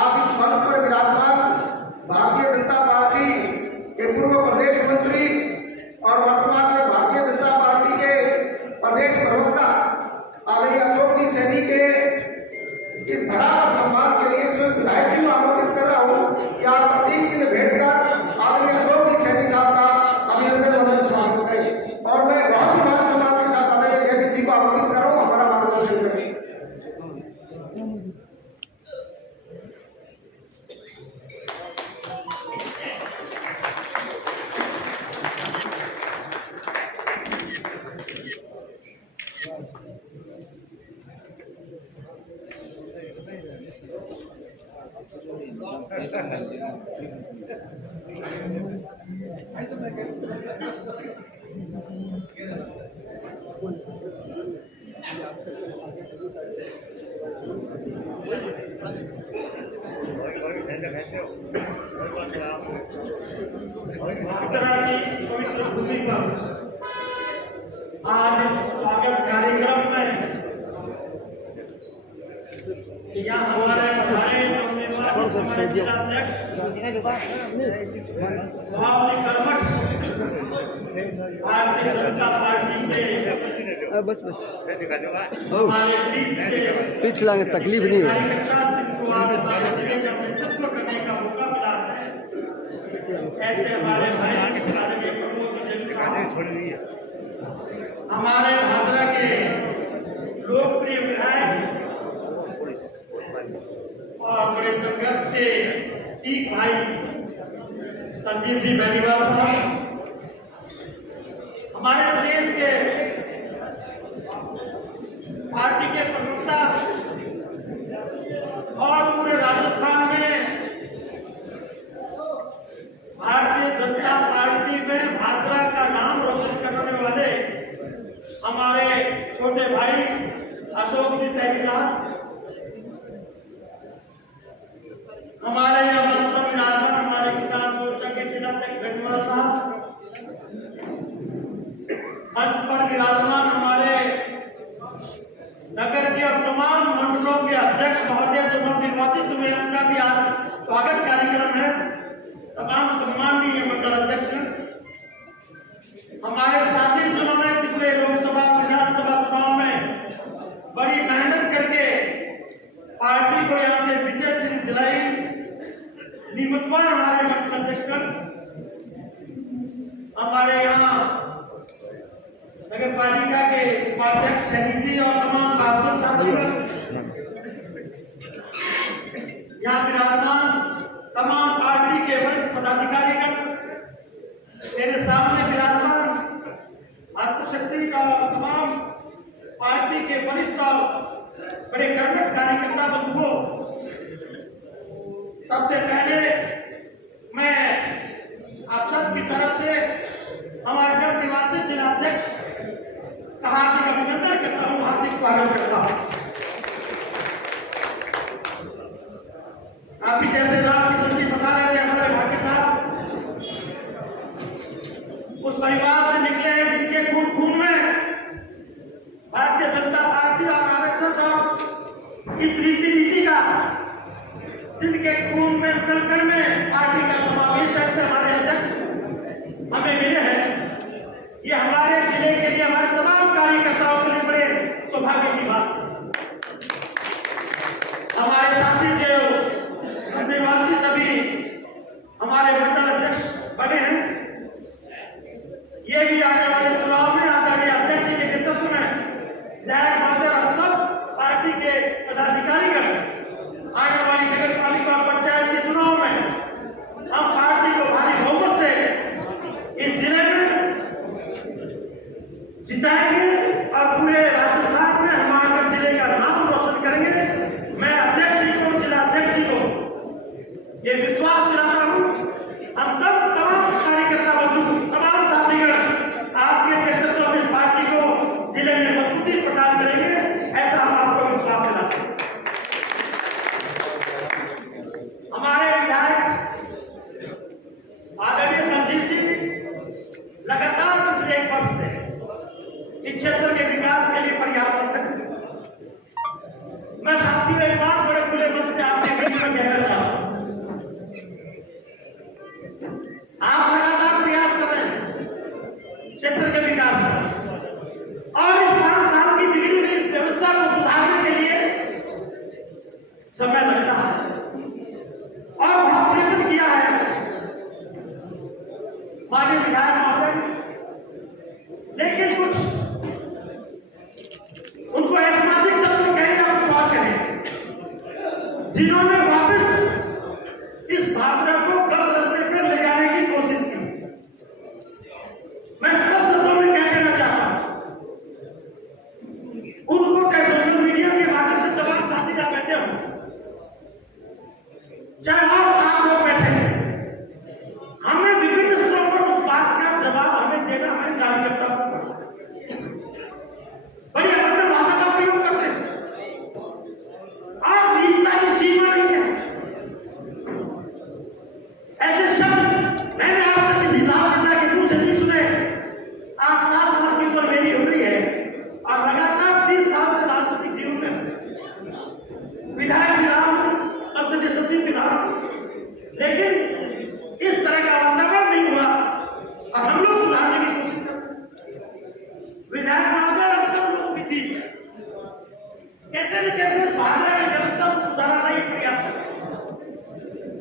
आप इस मंच पर विराजमान भारतीय जनता पार्टी के पूर्व प्रदेश मंत्री और वर्तमान में भारतीय जनता पार्टी के प्रदेश प्रवक्ता आदरणीय अशोक जी सैनी के इस धरा पर सम्मान के लिए स्वयं विधायक जी को आमंत्रित कर रहा हूँ कि आप प्रतीक चिन्ह भेंट कर आदरणीय अशोक जी सैनी साहब का अभिनंदन वंदन स्वागत करें। और मैं बहुत ही मान सम्मान के साथ आदरणीय जयदीप जी को आमंत्रित कर रहा हूँ हमारा मार्गदर्शन करें। पवित्र भूमि पर आज इस स्वागत कार्यक्रम में यहाँ हमारे भारतीय जनता पार्टी के बस हमारे बीच से पिछला तकलीफ नहीं हो नेतृत्व करने का मौका मिला है। ऐसे हमारे भाई हमारे भादरा के लोकप्रिय विधायक और बड़े संघर्ष के तीख भाई संजीव जी बेनीवाल साहब, हमारे प्रदेश के पार्टी के प्रवक्ता और पूरे राजस्थान में भारतीय जनता पार्टी में भादरा का नाम रोशन करने वाले हमारे छोटे भाई अशोक जी सैनी साहब, हमारे यहाँ मंच पर विराजमान हमारे किसान मोर्चा के जिलाध्यक्ष बेनीवाल साहब, मंच पर विराजमान हमारे नगर के और तमाम मंडलों के अध्यक्ष महोदय जो नवनिर्वाचित हुए उनका भी आज स्वागत कार्यक्रम है। तमाम सम्माननीय मंडल अध्यक्ष हमारे साथी जिन्होंने पिछले लोकसभा विधानसभा चुनाव में बड़ी मेहनत करके पार्टी को यहाँ से विजय सिंह दिलाई, निमित्तवान हमारे मंडल अध्यक्ष हमारे यहाँ नगर पालिका के उपाध्यक्ष सैनी जी और तमाम पार्षद साथियों, यहाँ विराजमान तमाम पार्टी के वरिष्ठ पदाधिकारीगण, मेरे सामने विराजमान आत्मशक्ति का तमाम पार्टी के वरिष्ठ और बड़े कर्मठ कार्यकर्ता बंधुओं, सबसे पहले मैं आप सबकी तरफ से हमारे नवनिर्वाचित जिलाध्यक्ष का हार्दिक अभिनंदन करता हूं, हार्दिक स्वागत करता हूं। आप भी जैसे राम किशन जी बता रहे थे, हमारे भाग्य साहब उस परिवार से निकले हैं जिनके खून में भारतीय जनता पार्टी और आरएसएस और इस नीति का जिनके खून में कण में पार्टी का समावेश है, ऐसे हमारे अध्यक्ष हमें मिले हैं। ये हमारे जिले के लिए, हमारे तमाम कार्यकर्ताओं के लिए बड़े सौभाग्य की बात है। हमारे साथी जो निर्वाचित अभी हमारे मंडल अध्यक्ष बने हैं, ये भी आने वाले चुनाव में आदरणीय अध्यक्ष जी के नेतृत्व में विधायक महोदय और सब पार्टी के पदाधिकारीगण आने वाली नगर पालिका और पंचायत के चुनाव में हम पार्टी को भारी बहुमत से इस जिले में जिताएंगे और पूरे राजस्थान में हमारे जिले का नाम रोशन करेंगे। मैं अध्यक्ष जी को, जिला अध्यक्ष जी को ये विश्वास दिलाता हूं, हम तमाम कार्यकर्ता बंधु, तमाम साथीगण आपके नेतृत्व में इस पार्टी को जिले में मजबूती प्रदान करेंगे, ऐसा हम आपको विश्वास दिलाते हैं। हमारे विधायक आदरणीय संजीव जी लगातार पिछले 1 वर्ष से इस क्षेत्र के विकास के लिए प्रयासरत हैं। मैं साथियों एक बात बड़े खुले मन से आपके बीच में कहना चाहता हूं, आप लगातार प्रयास कर रहे हैं क्षेत्र के विकास का, और इस 5 साल की बिगड़ी हुई व्यवस्था को सुधारने के लिए समय लगता है और बहुत प्रयत्न किया है माननीय विधायक महोदय, लेकिन कुछ उनको असामाजिक तत्व कहें या कुछ और कहें, जिन्होंने वापस इस भावना को गलत रास्ते पर ले जाने की कोशिश की। मैं स्पष्ट शब्दों में कह देना चाहता हूं, उनको चाहे सोशल मीडिया के माध्यम से तमाम साथीदार बैठे हों, चाहे आप लोग बैठे हैं, हमें विभिन्न स्तरों पर उस बात का जवाब हमें देना है। कार्यकर्ता बड़ी अभद्र भाषा का प्रयोग करते हैं और नीचता की सीमा नहीं है। ऐसे शब्द मैंने आज तक किसी राजनेता के मुंह से नहीं सुने। 8-7 साल की उम्र मेरी हो रही है और लगातार 30 साल से राजनीतिक जीवन में विधायक भी रहा हूं, संसदीय सचिव भी रहा हूं, लेकिन इस तरह का वातावरण नहीं हुआ और हम लोग सुधारने की कोशिश करते हैं। विधायक महोदय हम सब लोग भी थी, कैसे न कैसे इस भाषा की व्यवस्था को सुधारने का ही प्रयास करते हैं,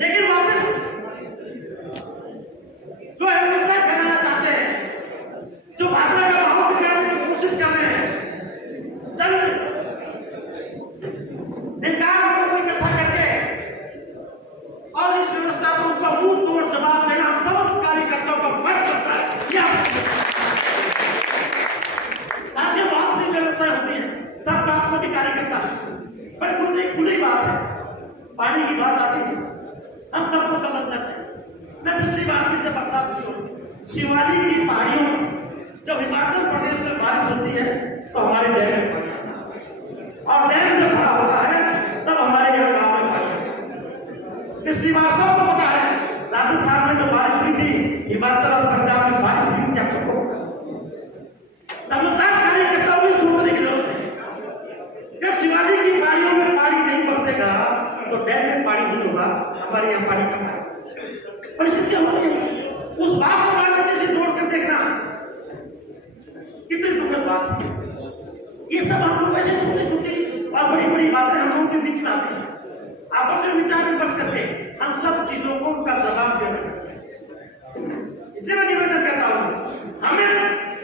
लेकिन वापस जो व्यवस्था कराना चाहते हैं, जो भाषा का माहौल बिगाड़ने की कोशिश कर रहे हैं, चंद निकायों को इकट्ठा करके और इस व्यवस्था को उनका मुंह तोड़ जवाब देना हम समस्त कार्यकर्ताओं का फर्ज करता है। साथियों, बहुत सी व्यवस्था होती है, सब बात सभी कार्यकर्ता बड़े खुली बात है, पानी की बात आती है, हम सबको समझना चाहिए। मैं पिछली बार भी जब बरसात हुई, शिवालिक की पहाड़ियों में जब हिमाचल प्रदेश में बारिश होती है तो हमारे डैम में पानी आता है, और डैम जब भरा होता है तब हमारे यहाँ गाँव में पानी आता है। पिछली बार सबको पता है, राजस्थान में जो बारिश हुई थी, हिमाचल और पंजाब में बारिश हुई थी, आप सबको समझदार कार्यकर्ताओं को सोचने की जरूरत है। जब शिवालिक की पहाड़ियों में पानी नहीं बरसेगा तो डैम में पानी नहीं होगा, हमारे यहाँ पानी कम है। परिस्थिति होती है, उस बात को राजनीति से जोड़कर देखना कितनी दुखद बात है। ये सब हम लोग ऐसे छोटी छोटी और बड़ी बड़ी बातें हम लोगों के बीच में आती हैं, आपस में विचार विमर्श करके हम सब चीजों को उनका जवाब देना करते हैं। इसलिए मैं निवेदन करता हूँ, हमें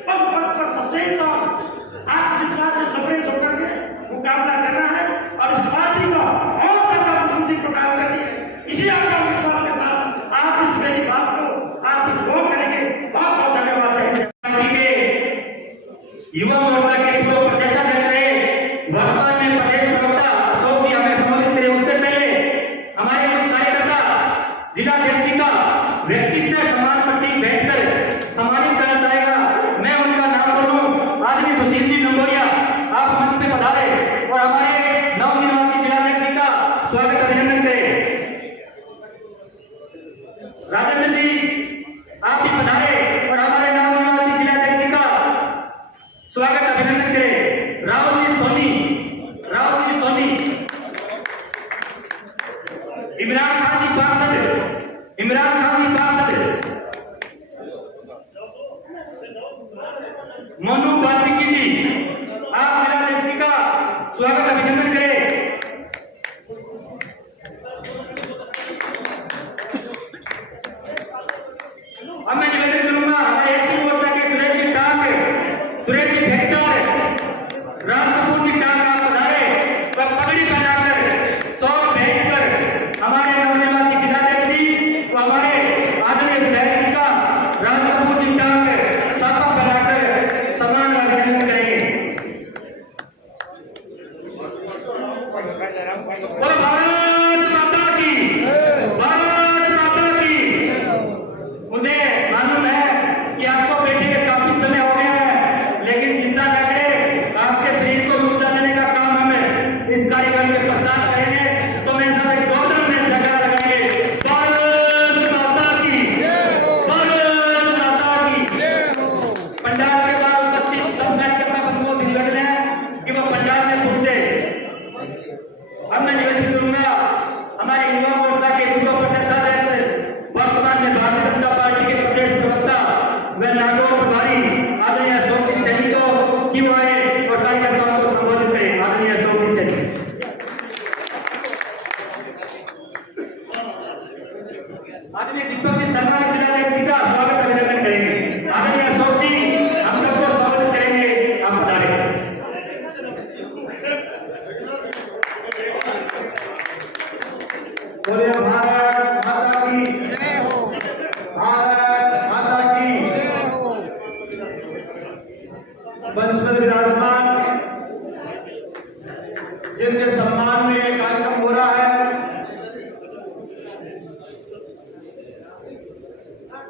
पग पग पर सचेत और आत्मविश्वास से लबरेज होकर के मुकाबला करना है और इस पार्टी को और ज्यादा मजबूती प्रदान करनी है। इसी आपका विश्वास के साथ आप इस मेरी बात को आप वोट करेंगे। बहुत बहुत धन्यवाद। युवा मोर्चा के पूर्व प्रदेशाध्यक्ष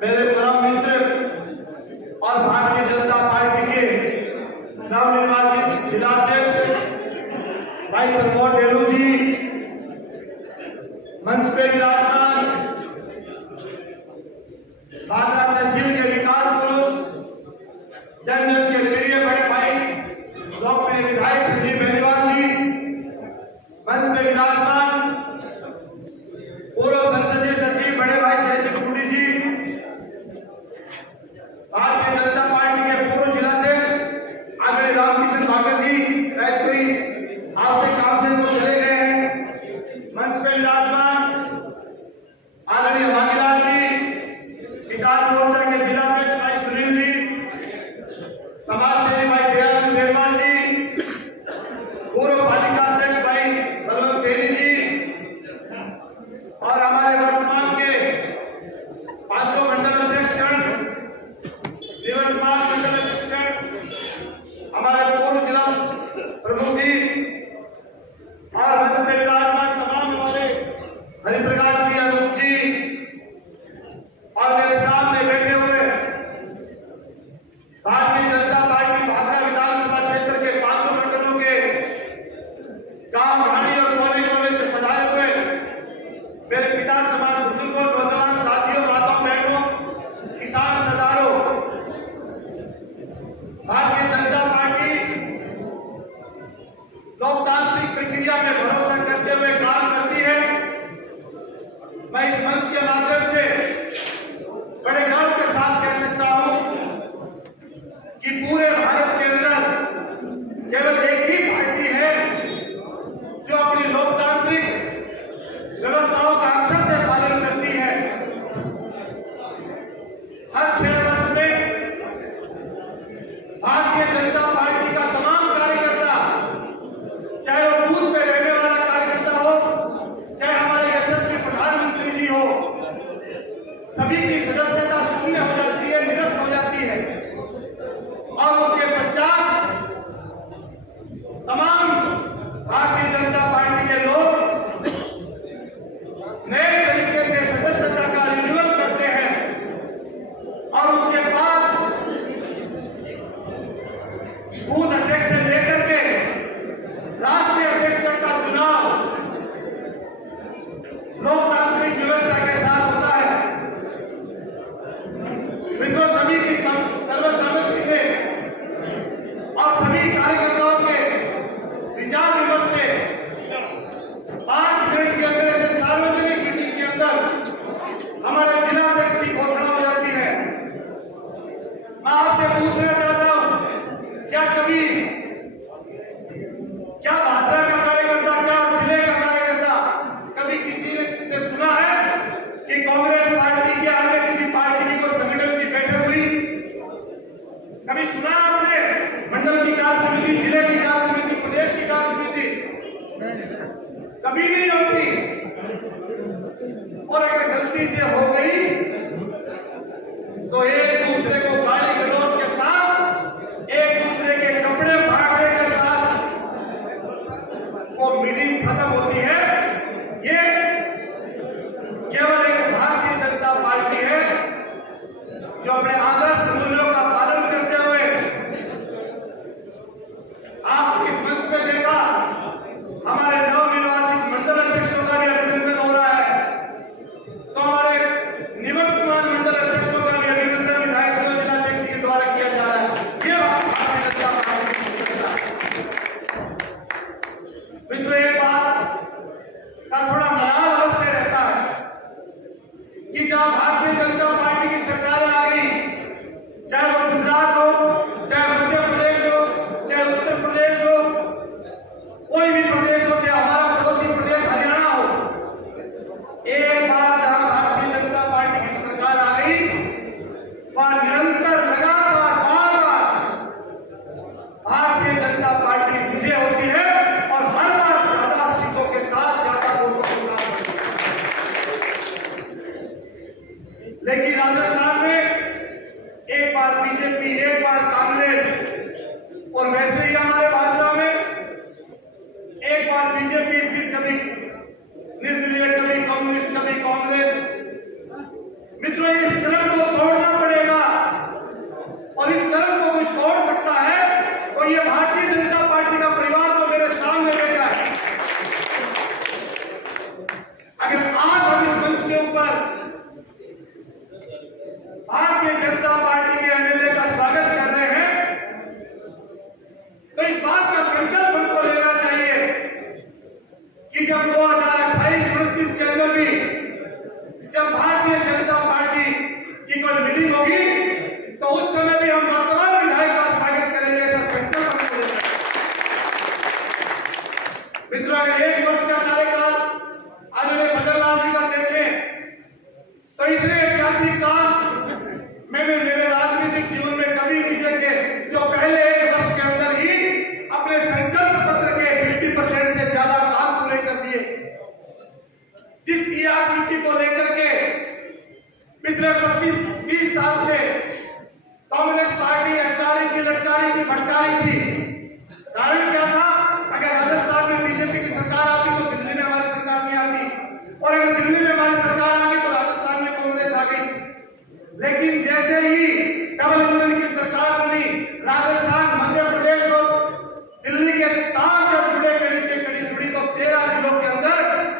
मेरे परम मित्र और भारतीय जनता पार्टी के नवनिर्वाचित जिलाध्यक्ष भाई प्रमोद डेलू जी, मंच पे विराजमान भादरा तहसील के विकास पुरुष, जन जन के प्रिय बड़े भाई लोकप्रिय विधायक संजीव बेनीवाल जी, मंच पे विराजमान पूर्व संसदीय सचिव बड़े भाई जयदीप गुडी जी, भारतीय जनता पार्टी के पूर्व जिलाध्यक्ष आदरणीय रामकिशन भागवत जी, शायद कोई आपसे काम से वो चले गए हैं। मंच पे विराजमान आदरणीय मांगीलाल जी, किसान मोर्चा के जिलाध्यक्ष भाई सुनील जी, समाज सेवी भाई दयानंद बेरवाल जी, पूर्व पालिका अध्यक्ष भाई बलवंत सैनी जी और हमारे वर्तमान के 500 मंडल अध्यक्षगण, निवर्तमान मंडल अध्यक्षगण, हमारे पूर्व जिला प्रमुख जी और मंच पे विराजमान तमाम हमारे हरिप्रकाश जी, अनूप जी और मेरे सामने बैठे हुए भारतीय जनता पार्टी भादरा विधानसभा क्षेत्र के 500 मंडलों के गांव ढाणी और कोने कोने से पधारे हुए मेरे पिता समान बुजुर्गों, नौजवान साथियों, माताओं बहनों, किसान सरदारों, भारतीय जनता पार्टी लोकतांत्रिक प्रक्रिया में भरोसा करते हुए काम करती है। मैं इस मंच के माध्यम से बड़े गर्व के साथ कह सकता हूं कि पूरे भारत के अंदर केवल एक ही पार्टी है जो अपनी लोकतांत्रिक व्यवस्थाओं का अक्षर से पालन करती है। हर 6 वर्ष में भारतीय जनता पार्टी का तमाम कार्यकर्ता, चाहे वो बूथ पे रहने वाला कार्यकर्ता हो, चाहे हमारे यशस्वी प्रधानमंत्री जी हो, सभी की सदस्यता शून्य हो जाती है, निरस्त हो जाती है और उसके पश्चात तमाम भारतीय जनता पार्टी के लोग नए तरीके से सदस्यता का रिन्यूअल करते हैं और उसके बाद बूथ अध्यक्ष से लेकर के राष्ट्रीय अध्यक्ष तक का चुनाव लोकतांत्रिक व्यवस्था के साथ होता है। मित्रों, सभी की सर्वसम्मति से और सभी कार्यकर्ताओं के विचार विमर्श से 5 मिनट के अंदर ऐसे सार्वजनिक मीटिंग के अंदर हमारे जिलाध्यक्ष की घोषणा हो जाती है। मैं आपसे पूछना चाहता हूं, क्या भादरा का कार्यकर्ता, क्या जिले का कार्यकर्ता कभी किसी ने सुना है कि कांग्रेस पार्टी के अन्य किसी पार्टी की कोई संगठन की बैठक हुई? कभी सुना आपने मंडल की कार्य समिति, जिले की कार्य समिति, प्रदेश की कार्य समिति? कभी नहीं होती। और अगर गलती से हो गई तो एक दूसरे को गाली गलौज के साथ, एक दूसरे के कपड़े फाड़ने के साथ वो मीटिंग खत्म होती है। ये केवल एक भारतीय जनता पार्टी है जो अपने आदर्श मूल्यों का पालन करते हुए, आप इस मंच में देखा हमारे नवनिर्वाचित मंडल अध्यक्षों का भी अभिनंदन हो रहा है, तो हमारे निवर्तमान मंडल अध्यक्षों का भी अभिनंदन विधायक जिलाध्यक्ष के द्वारा किया जा रहा है। ये भारतीय जनता पार्टी की। मित्रों, एक बात का थोड़ा मलाल अवश्य रहता है कि जहां भारतीय जनता पार्टी की सरकार आ गई, चाहे वो गुजरात हो, चाहे मध्य प्रदेश हो, चाहे उत्तर प्रदेश हो, कोई भी प्रदेश हो, चाहे हमारा पड़ोसी प्रदेश हरियाणा हो, एक बार जहां भारतीय जनता पार्टी की सरकार आ गई, वहां निरंतर लगातार बार-बार भारतीय जनता पार्टी विजय होती है और हर बार ज्यादा सीटों के साथ, ज्यादा वोटों के साथ। लेकिन राजस्थान में एक बार बीजेपी, एक बार कांग्रेस, और वैसे ही हमारे भाजपा में एक बार बीजेपी, फिर कभी निर्दलीय, कभी कम्युनिस्ट, कभी कांग्रेस। मित्रों, इस क्रम को मीटिंग होगी तो उस समय भी हम वर्तमान विधायक का स्वागत करेंगे, ऐसा संकल्प हमको लेना है। मित्रों, अगर 1 वर्ष का कार्यकाल आदरणीय भजनलाल जी का देखें तो इतने ऐतिहासिक काम मैंने मेरे राजनीतिक जीवन में कभी नहीं देखे, जो पहले 1 वर्ष के अंदर ही अपने संकल्प पत्र के 50% से ज्यादा काम पूरे कर दिए। जिस ERCT को लेकर के पिछले 25-30 साल से कांग्रेस पार्टी अटकारी थी, लटकारी थी, भटकारी थी, कारण क्या था? अगर राजस्थान में बीजेपी की सरकार आती तो दिल्ली में हमारी सरकार नहीं आती, और अगर दिल्ली में हमारी सरकार आ गई तो राजस्थान में कांग्रेस आ गई। लेकिन जैसे ही डबल इंजन की सरकार बनी, राजस्थान, मध्य प्रदेश और दिल्ली के तार जब जुड़े, कड़ी से कड़ी जुड़ी, तो 13 जिलों के अंदर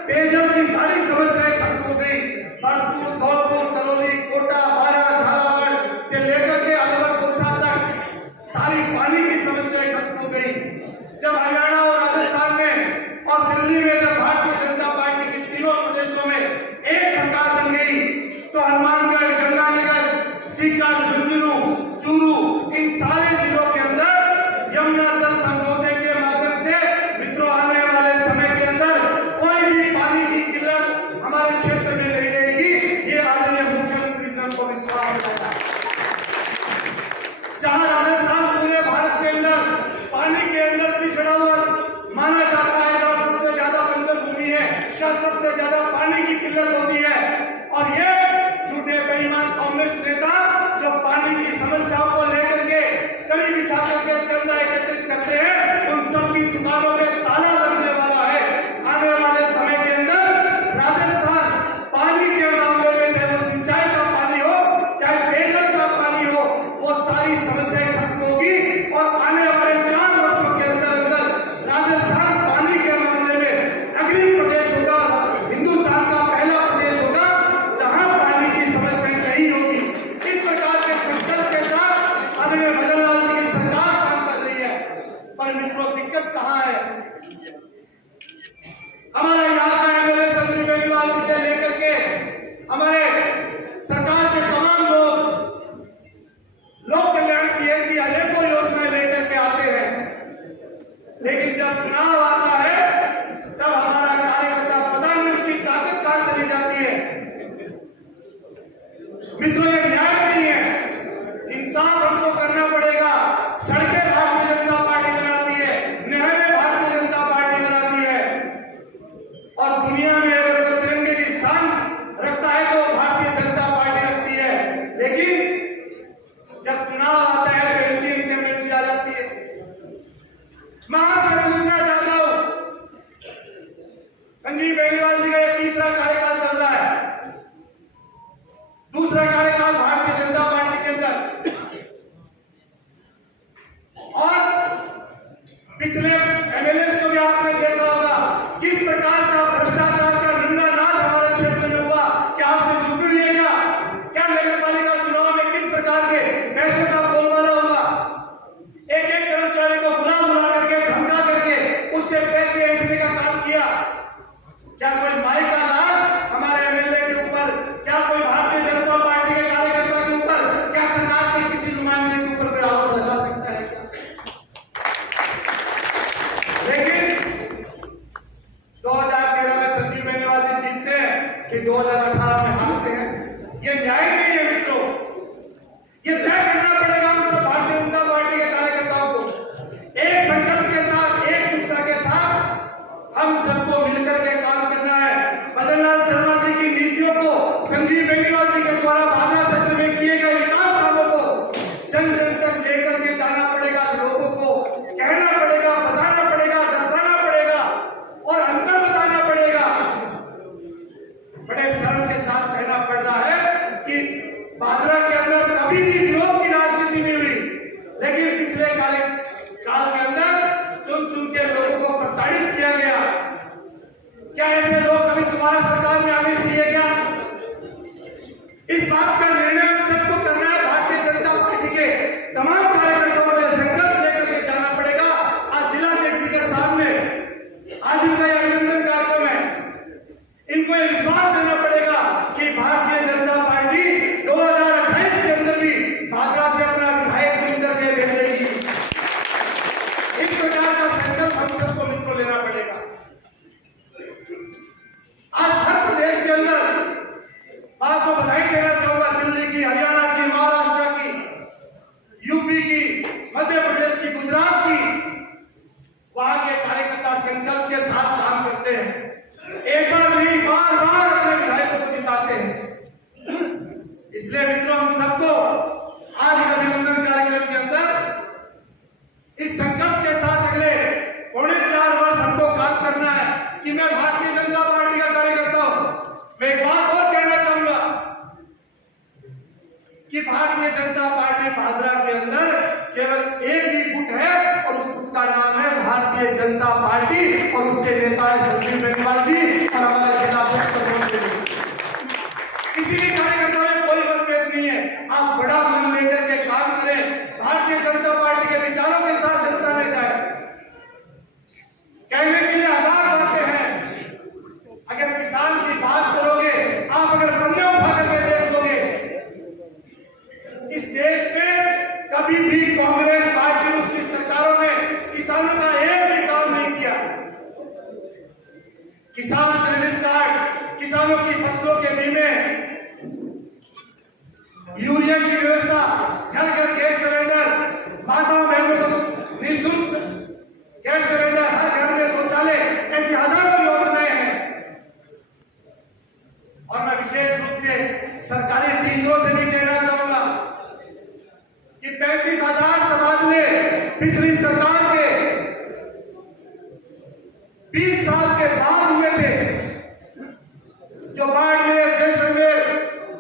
पेयजल की सारी समस्याएं खत्म हो गई। भरतपुर, धौलपुर, करौली, कोटा, बारा, झालावाड़ से लेकर के अलवर, कोसा तक सारी पानी की समस्याएं खत्म हो गई। जब हरियाणा और राजस्थान में और दिल्ली में जब भारतीय जनता पार्टी की तीनों प्रदेशों में एक सरकार बन गई, तो हनुमानगढ़, गंगानगर, सीकर, झुंझुनू, चूरू, इन सारे जिलों के अंदर यमुना जल समझौते के माध्यम से मित्रों आने वाले समय के अंदर कोई भी पानी की किल्लत हमारे क्षेत्र में नहीं रहेगी। ये आदरणीय मुख्यमंत्री जी को विश्वास है। जहां राजस्थान पूरे भारत के अंदर पानी के अंदर पिछड़ा हुआ माना जाता है, जहां सबसे ज्यादा बंजर भूमि है, जहां सबसे ज्यादा पानी की किल्लत होती है, और ये झूठे बेईमान कम्युनिस्ट नेता जो पानी की समस्याओं को लेकर के कड़ी बिछा करके चंदा एकत्रित करते हैं, उन सबकी दुकानों पे ताला लगने वाला है। आने वाले समय के अंदर राजस्थान पानी के मामले में, चाहे वो सिंचाई का पानी हो, चाहे पेयजल का पानी हो, वो सारी समस्याएं खत्म होगी, और आने वाले 4 वर्षों के अंदर अंदर राजस्थान पानी के मामले में अग्रणी प्रदेश होगा, हिंदुस्तान का पहला प्रदेश होगा जहां पानी की समस्या नहीं होगी। इस प्रकार के संकल्प के साथ आदरणीय भजनलाल जी की सरकार काम कर रही है। पर मित्रों, दिक्कत कहां है? हमारे यहाँ का MLA संजय बेनीवाल जी से लेकर के हमारे सरकार के तमाम लोक कल्याण की ऐसी अनेकों योजनाएं लेकर के आते हैं, लेकिन जब चुनाव आता है तब हमारा कार्यकर्ता पता नहीं उसकी ताकत कहां चली जाती है। मित्रों, ये न्याय नहीं है, इंसाफ हमको करना पड़ेगा। सड़कें भारतीय जनता पार्टी बनाती है, नहरें भारतीय जनता पार्टी बनाती है, और दुनिया में अगर कोई तिरंगे की शान रखता है तो भारतीय जनता पार्टी रखती है। लेकिन जब चुनाव आता है तो एंटी इनकम्बेंसी आ जाती है। मैं आपसे पूछना चाहता हूं, संजीव बेनीवाल जी का ये 3रा कार्यकाल चल रहा है, 2रा कार्यकाल भारतीय जनता पार्टी के अंदर, और पिछले MLAs को भी आपने देखा होगा किस प्रकार का भ्रष्टाचार का निंदा नाच हमारे क्षेत्र में हुआ। क्या आपसे छुप रही है क्या नगर पालिका चुनाव में किस प्रकार के पैसों का बोलबाला हुआ? एक कर्मचारी को बुला करके, धमका करके उससे पैसे ऐंठने का काम किया। क्या कोई माई का लाल हमारे MLA के ऊपर, क्या कोई भारतीय जनता पार्टी के कार्यकर्ता के ऊपर, क्या सरकार के किसी नुमाइंदे के ऊपर कोई आरोप लगा सकता है क्या? लेकिन 2013 में संजीव बेनीवाल जी जीतते हैं कि 2018 में हारते हैं। ये न्याय नहीं है मित्रों, ये तय करना पड़ेगा हम सब भारतीय जनता पार्टी के कार्यकर्ताओं को। एक संकल्प के साथ, एकजुटता के साथ हम सबको मिलकर के काम करना है। भजनलाल शर्मा जी की नीतियों को, संजीव बेनीवाल जी के द्वारा भादरा क्षेत्र में किए गए विकास कामों को जन जन तक लेकर के जाना पड़ेगा, लोगों को कहना पड़ेगा, बताना पड़ेगा, दर्शाना पड़ेगा और अंतर बताना पड़ेगा। बड़े शर्म के साथ कहना पड़ रहा है कि भादरा के अंदर कभी भी विरोध की राजनीति नहीं हुई, लेकिन पिछले काल के अंदर चुन चुन के लोगों को प्रताड़ित किया गया। क्या ऐसे लोग कभी दोबारा सरकार में आने चाहिए क्या? इस बात का निर्णय हम सबको करना है। भारतीय जनता पार्टी के तमाम कार्यकर्ताओं को संकल्प लेकर के जाना पड़ेगा। आज जिलाध्यक्ष जी के सामने आज इनका अभिनंदन कार्यक्रम है, इनको यह विश्वास देना पड़ेगा कि भारतीय जनता पार्टी 2028 के मित्रों, हम सबको आज के अभिनंदन कार्यक्रम के अंदर इस संकल्प के साथ अगले 4.5 वर्ष हमको काम करना है कि मैं भारतीय जनता पार्टी का कार्यकर्ता हूं। मैं एक बात और कहना चाहूंगा कि भारतीय जनता पार्टी भादरा के अंदर केवल एक ही गुट है और उस गुट का नाम है भारतीय जनता पार्टी और उसके नेता है संजीव बेनीवाल जी और हमारे जिला अध्यक्ष। किसी भी कार्यकर्ता में कोई मतभेद नहीं है। आप बड़ा मन लेकर के काम करें, भारतीय जनता पार्टी के विचारों के साथ जनता में जाए। कहने के लिए हजार बातें हैं। अगर किसान की बात करोगे, आप अगर पन्ने उठा करके देख लोगे, इस देश में कभी भी कांग्रेस पार्टी उसकी सरकारों ने किसानों का एक भी काम नहीं किया। किसान क्रेडिट कार्ड, किसानों की फसलों के बीमे, यूरिया की व्यवस्था, घर घर गैस सिलेंडर, माताओं बहनों को निःशुल्क गैस सिलेंडर, हर घर में शौचालय, ऐसी हजारों योजनाएं हैं। और मैं विशेष रूप से सरकारी टीचरों से भी कहना चाहूंगा कि 35,000 तबादले पिछली सरकार के 20 साल के बाद हुए थे। जो बाड़मेर, जैसलमेर,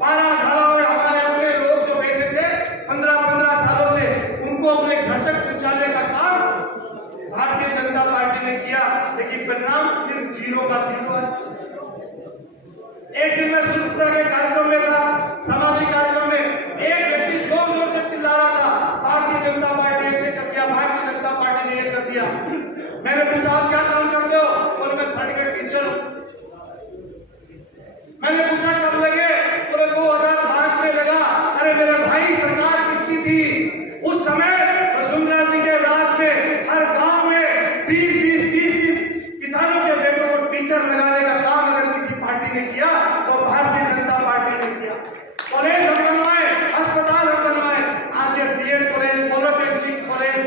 12 झाला में हमारे अपने लोग जो बैठे थे 15-15 सालों से, उनको अपने घर तक पहुंचाने का काम भारतीय जनता पार्टी ने किया, लेकिन परिणाम फिर 0 का 0 है। एक दिन मैं सुरपुरा के कार्यक्रम में था, सामाजिक कार्यक्रम में, एक व्यक्ति जोर जोर से चिल्ला रहा था, भारतीय जनता पार्टी ऐसे कर दिया, भारतीय जनता पार्टी ने ये कर दिया। मैंने पूछा आप क्या काम करते हो? बोले मैं 3rd ग्रेड टीचर हूं। मैंने पूछा कब लगे? बोले 2005 में लगा। अरे मेरे भाई, सरकार किसकी थी उस समय? वसुंधरा जी के राज में हर गांव में 20-30 किसानों के बेटों को टीचर लगाने का काम अगर किसी पार्टी ने किया तो भारतीय जनता पार्टी ने किया। कॉलेज हम बनवाए, अस्पताल हम बनवाए। आज ये BEd college, polytechnic college,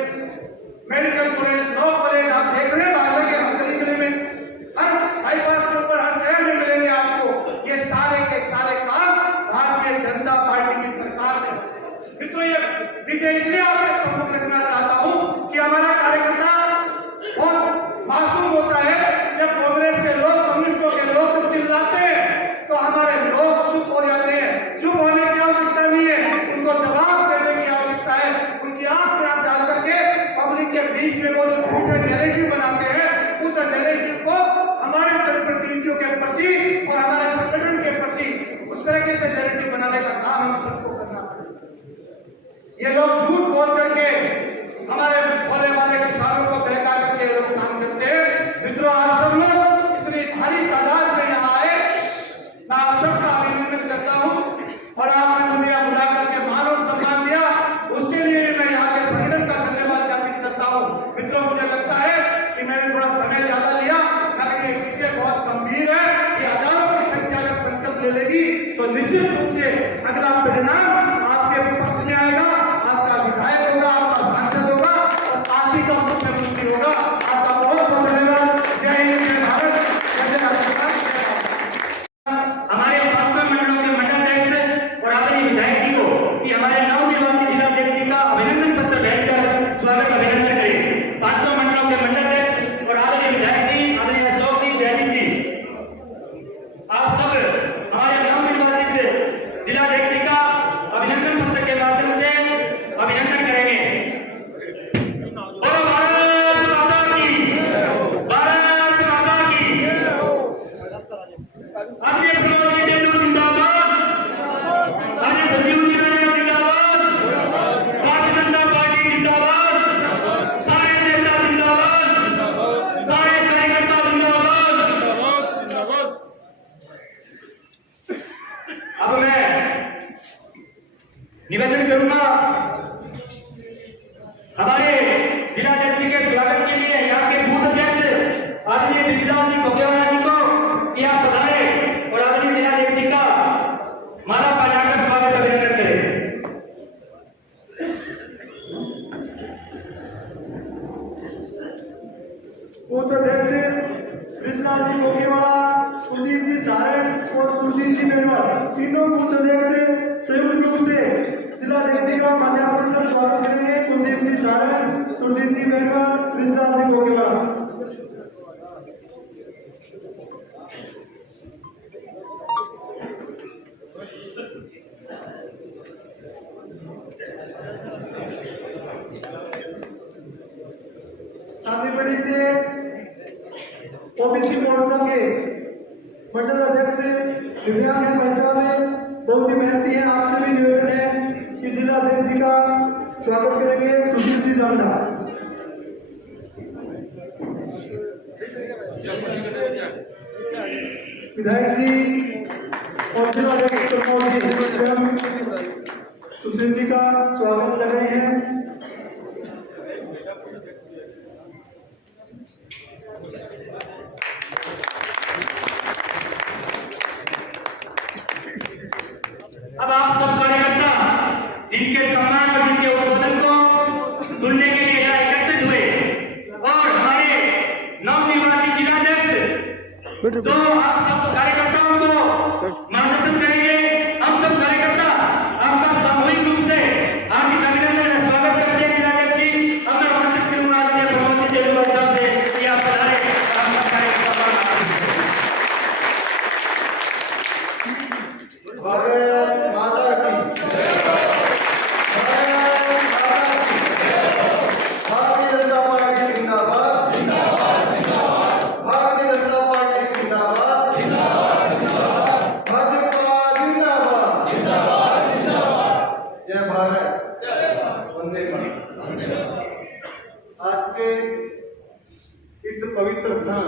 medical college, law college आप देख रहे हैं बाजार के हर गली में, हर बाईपास के ऊपर, हर शहर में मिलेंगे आपको। ये सारे के सारे काम भारतीय जनता पार्टी की सरकार ने। मित्रों, ये विषय इसलिए आपके सम्मुख रखना चाहता हूं कि हमारा कार्यकर्ता बहुत मासूम होता है। जब कांग्रेस के लोग, कम्युनिस्टों के लोग जब चिल्लाते हैं तो हमारे लोग चुप हो जाते हैं। चुप होने की आवश्यकता नहीं है, उनको जवाब देने की आवश्यकता है। उनकी आंख में आंख डाल करके पब्लिक के बीच में वो जो झूठे नैरेटिव बनाते हैं, उस नैरेटिव को हमारे जनप्रतिनिधियों के प्रति और हमारे संगठन के प्रति उस तरीके से नैरेटिव बनाने का काम हम सबको करना है। ये लोग झूठ बोल करके हमारे भोले वाले किसानों को बहका करके ये लोग काम करते हैं। मित्रों, आप सब लोग इतनी भारी तादाद में यहाँ आए, मैं आप सबका अभिनंदन करता हूँ। और आपने मुझे यहाँ बुला करके मानव सम्मान दिया, उसके लिए भी मैं यहाँ के संगठन का धन्यवाद ज्ञापित करता हूँ। मित्रों, मुझे लगता है कि मैंने थोड़ा समय ज्यादा लिया, हालांकि ये विषय बहुत गंभीर है। ये हजारों की संख्या अगर संकल्प ले लेगी तो निश्चित रूप से अगला परिणाम आपके पक्ष में आएगा। आपका विधायक होगा, आपका सांसद होगा और आप ही का मुख्यमंत्री होगा। आपका बहुत बहुत धन्यवाद। जय हिंद, जय भारत, जय राजस्थान। हमारे 5 मंडलों के मंडल अध्यक्ष और आदरणीय विधायक जी को कि हमारे नवनिर्वाचित जिला अध्यक्ष जी का अभिनंदन पत्र भेंटकर स्वागत अभिनंदन करें। 500 मंडलों के मंडल अध्यक्ष और आदरणीय विधायक जी, आदरणीय अशोक जी, जयदीप जी, आप सब हमारे नवनिर्वाचित जिला अध्यक्ष जी का अभिनंदन पत्र के माध्यम से अभिनंदन करेंगे। अब मैं निवेदन करूंगा हमारे जिला अध्यक्ष के स्वागत के लिए यहाँ के बूथ अध्यक्ष आदरणीय विजयलाल जी कोकेवाला जी को कि आप पधारे और आदरणीय जिला अध्यक्ष जी का माला पहनाकर स्वागत अभिनंदन करें। बूथ अध्यक्ष विजयलाल जी कोकेवाला, कुलदीप जी सारण और सुजीत जी बेनीवाल, तीनों बूथ अध्यक्ष संयुक्त रूप स्वागत करेंगे कुलदीप जी सारण, सुरजीत जी बैनवाल, कृष्णा जी गोकेवाड़ा। शांतिपड़ी से ओबीसी मोर्चा के मंडल अध्यक्ष दिव्यांग है भाई साहब है, बहुत ही मेहनती है। आपसे भी निवेदन है कि जिला अध्यक्ष जी का स्वागत करेंगे सुशील जी जांडा। विधायक जी और जिला अध्यक्ष प्रमोद जी स्वयं सुशील जी का स्वागत कर रहे हैं। अब आप सब कार्यकर्ता जिनके सम्मान और जिनके उद्बोधन को सुनने के लिए यहाँ एकत्रित हुए और हमारे नवनिर्वाचित जिलाध्यक्ष जो आप सब कार्यकर्ताओं को मार्गदर्शन करेंगे, हम सब कार्यकर्ता आपका सामूहिक रूप से आपके अभिनंदन और स्वागत करते हैं। जिलाध्यक्ष जी, अब मैं आमंत्रित करूंगा आपके प्रमोद जी साहब से कि आप पधारें। भारत माता की भारतीय जनता पार्टी जिंदाबाद, भारतीय जनता पार्टी जिंदाबाद, भाजपा जिंदाबाद, जय भारत, वंदे मातरम। आज के इस पवित्र स्थान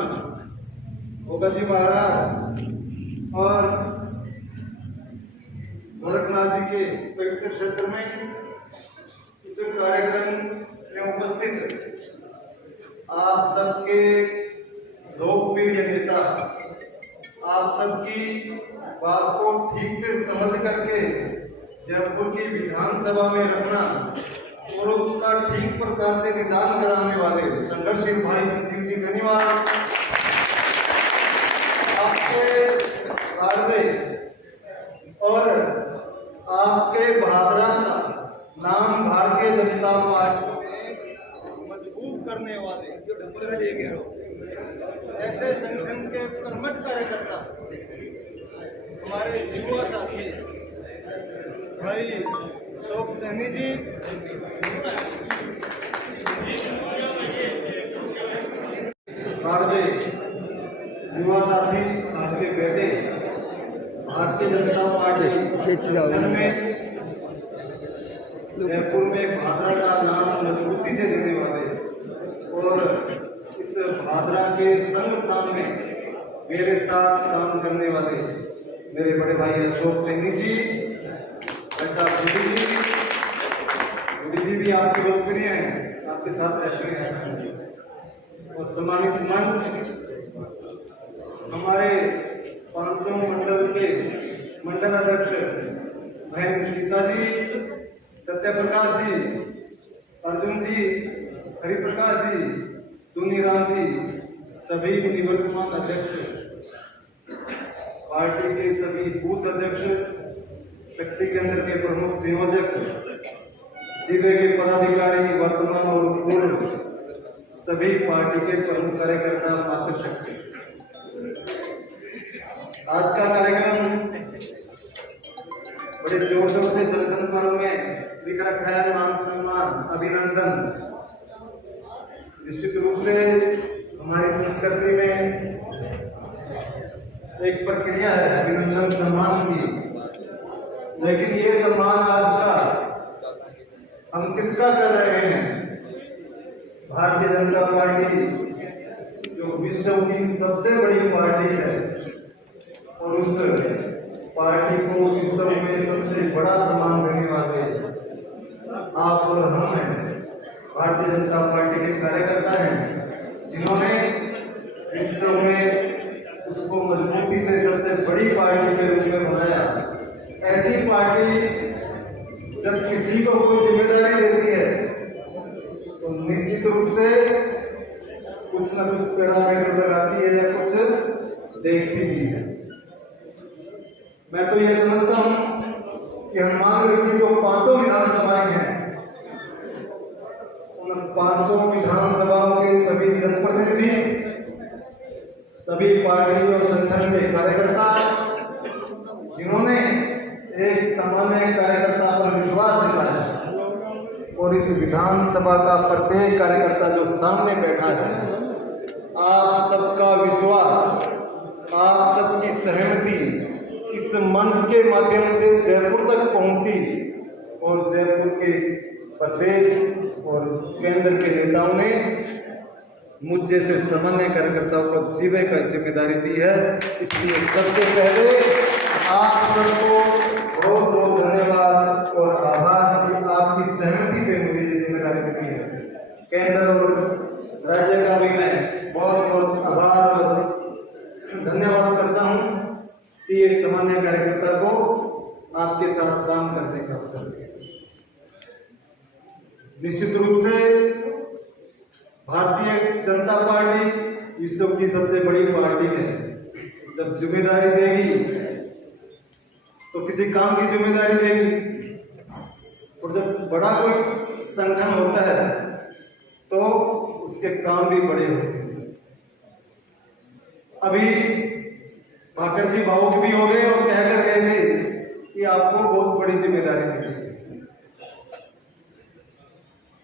भोगाजी महाराज और गोरखनाथ जी के पवित्र क्षेत्र में इस कार्यक्रम में उपस्थित आप सबके लोकप्रिय नेता, आप सबकी बात को ठीक से समझ करके जयपुर की विधानसभा में रखना और उसका ठीक प्रकार से निदान कराने वाले संघर्षशील भाई संजीव जी धन्यवाद। आपके कार्य और आपके भादरा का नाम भारतीय जनता पार्टी में मजबूत करने वाले ऐसे संगठन के कर्मठ कार्यकर्ता हमारे युवा साथी भाई अशोक सैनी जी, भारतीय युवा साथी आपके बेटे भारतीय जनता पार्टी संगठन में जयपुर में भादरा का नाम मजबूती से देने वाले और इस भादरा के संघ स्थान में मेरे साथ काम करने वाले मेरे बड़े भाई अशोक सैनी जी, ऐसा मोदी जी भी आपके लोकप्रिय हैं, आपके साथ रहते हैं। और सम्मानित मंच हमारे पांचों मंडल के मंडल अध्यक्ष बहन गीता जी, सत्य प्रकाश जी, अर्जुन जी, हरिप्रकाश जी, दुनीराम जी, सभी निवर्तमान अध्यक्ष, पार्टी के सभी बूथ अध्यक्ष, शक्ति केंद्र के प्रमुख संयोजक, जिले के पदाधिकारी वर्तमान और पूर्व, सभी पार्टी के प्रमुख कार्यकर्ता, मातृशक्ति। आज का कार्यक्रम बड़े जोर शोर से संगठन पर्व में लिख रखा है, मान सम्मान अभिनंदन। निश्चित रूप से हमारी संस्कृति में एक प्रक्रिया है अभिनंदन सम्मान की, लेकिन ये सम्मान आज का हम किसका कर रहे हैं? भारतीय जनता पार्टी जो विश्व की सबसे बड़ी पार्टी है और उस पार्टी को विश्व में सबसे बड़ा सम्मान देने वाले आप और हम हैं। भारतीय जनता पार्टी के कार्यकर्ता हैं जिन्होंने विश्व में उसको मजबूती से सबसे बड़ी पार्टी के रूप में बनाया। ऐसी पार्टी जब किसी को कोई जिम्मेदारी देती है तो निश्चित रूप से कुछ न कुछ पैरामीटर लगाती है या कुछ देखती भी है। मैं तो ये समझता हूं कि हनुमान जी जो 5 विधानसभाएं हैं पांचों विधानसभाओं के सभी जनप्रतिनिधि, सभी पार्टी और संगठन के कार्यकर्ता, जिन्होंने एक सामान्य कार्यकर्ता पर विश्वास दिखाया और इस विधानसभा का प्रत्येक कार्यकर्ता जो सामने बैठा है, आप सबका विश्वास, आप सबकी सहमति इस मंच के माध्यम से जयपुर तक पहुंची और जयपुर के प्रदेश और केंद्र के नेताओं ने मुझ जैसे सामान्य कार्यकर्ताओं को जीवे का जिम्मेदारी दी है। इसलिए सबसे पहले आप सबको बहुत बहुत धन्यवाद और आभार कि आपकी सहमति पे मुझे ये जिम्मेदारी मिली है। केंद्र और राज्य का भी मैं बहुत बहुत आभार और धन्यवाद करता हूँ कि ये सामान्य कार्यकर्ता को आपके साथ काम करने का अवसर दिया। निश्चित रूप से भारतीय जनता पार्टी विश्व की सबसे बड़ी पार्टी है। जब जिम्मेदारी देगी तो किसी काम की जिम्मेदारी देगी, और जब बड़ा कोई संगठन होता है तो उसके काम भी बड़े होते हैं। अभी भाकर जी भावुक भी हो गए और कहकर गए थे कि आपको बहुत बड़ी जिम्मेदारी मिली है।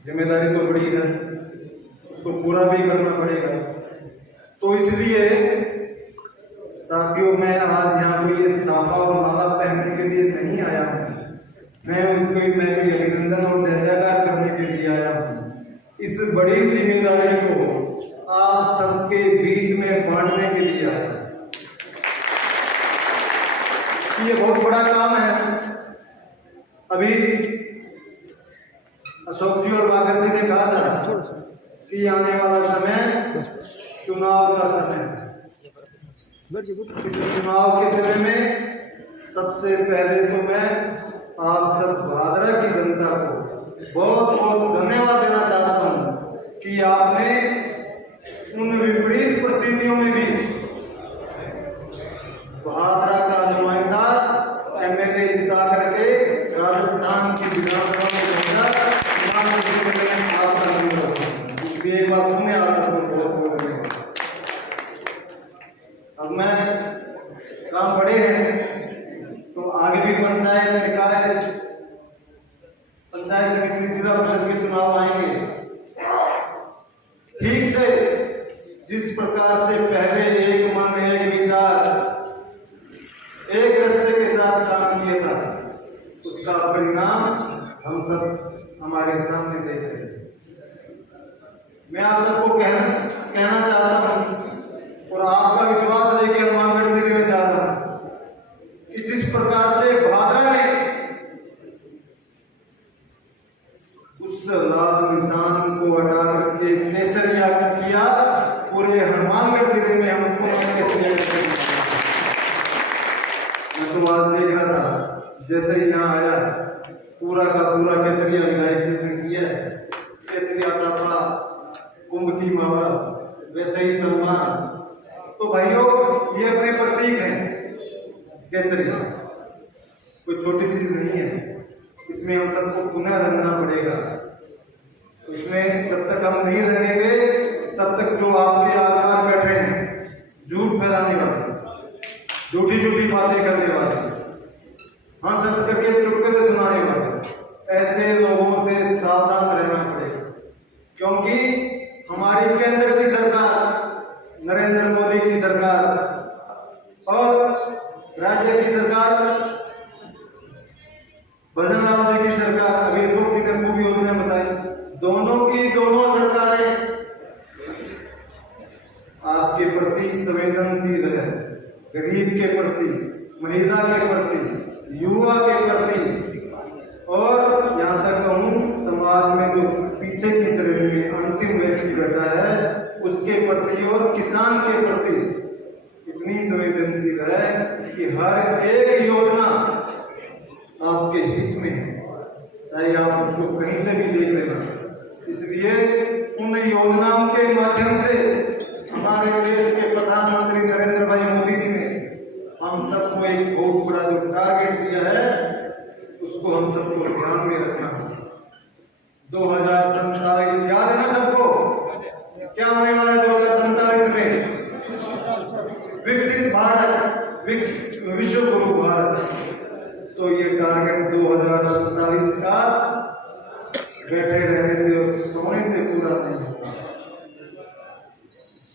जिम्मेदारी तो बड़ी है, उसको पूरा भी करना पड़ेगा। तो इसलिए साथियों, मैं आज यहाँ पे ये साफा और माला पहनने के लिए नहीं आया हूँ, मैं कोई अभिनंदन और जय जयकार करने के लिए आया हूँ। इस बड़ी जिम्मेदारी को आप सबके बीच में बांटने के लिए आया हूँ। ये बहुत बड़ा काम है। अभी अशोक जी और बाकर जी ने कहा था कि आने वाला समय चुनाव का समय है। इस चुनाव के समय में सबसे पहले तो मैं आप सब भादरा की जनता को बहुत बहुत धन्यवाद देना चाहता हूँ कि आपने उन विपरीत परिस्थितियों में भी भादरा का नुमाइंदा एमएलए जिता करके राजस्थान की विधानसभा में भेजा। इसलिए एक बार पुण्य आता है, बहुत बहुत धन्यवाद। अब मैं काम बड़े हैं तो आगे भी पंचायत निकाय, पंचायत समिति, जिला परिषद के चुनाव आएंगे। ठीक से जिस प्रकार से पहले एक मन एक विचार एक रास्ते के साथ काम किया था, उसका परिणाम हम सब हमारे सामने देख रहे हैं। मैं आप सबको कहना चाहता हूं और आपका विश्वास लेके हनुमानगढ़ जिले में चाहता हूं कि जिस प्रकार से भादरा ने उस लाल निशान को हटा करके केसरिया किया, पूरे हनुमानगढ़ जिले में हमको केसरिया मैं तो आज देख रहा था, जैसे ही यहाँ आया पूरा का पूरा केसरिया विधायक जी ने किया है। केसरिया साफा, कुंभ की माला, वैसे ही सम्मान। तो भाइयों, ये अपने प्रतीक हैं। केसरिया कोई छोटी चीज नहीं है, इसमें हम सबको पुनः रंगना पड़ेगा। तो इसमें जब तक हम नहीं रंगेंगे तब तक जो आपके आसपास बैठे हैं झूठ फैलाने वाले, झूठी झूठी बातें करने वाले, हंस हंस करके चुटकुले सुनाने वाले, ऐसे लोगों से सावधान रहना पड़ेगा। क्योंकि हमारी केंद्र की सरकार, नरेंद्र मोदी की सरकार और राज्य की सरकार, भजन लाल जी की सरकार, अभी अशोक जी ने खूब योजना बताई, दोनों की दोनों सरकारें आपके प्रति संवेदनशील है। गरीब के प्रति, महिला के प्रति, युवा के प्रति, और यहाँ तक कहूँ समाज में जो पीछे की श्रेणी में अंतिम व्यक्ति बैठा है उसके प्रति और किसान के प्रति इतनी संवेदनशील है कि हर एक योजना आपके हित में है, चाहे आप उसको कहीं से भी देख लेना। इसलिए उन योजनाओं के माध्यम से हमारे देश के प्रधानमंत्री नरेंद्र भाई मोदी जी ने हम सबको एक बहुत बड़ा जो टारगेट दिया है उसको हम सबको ध्यान में रखना है। 2047 याद है ना सबको? क्या होने वाला है 2047 में? विकसित भारत, विश्व गुरु भारत। तो ये टारगेट 2047 का बैठे रहने से और सोने से पूरा नहीं होगा।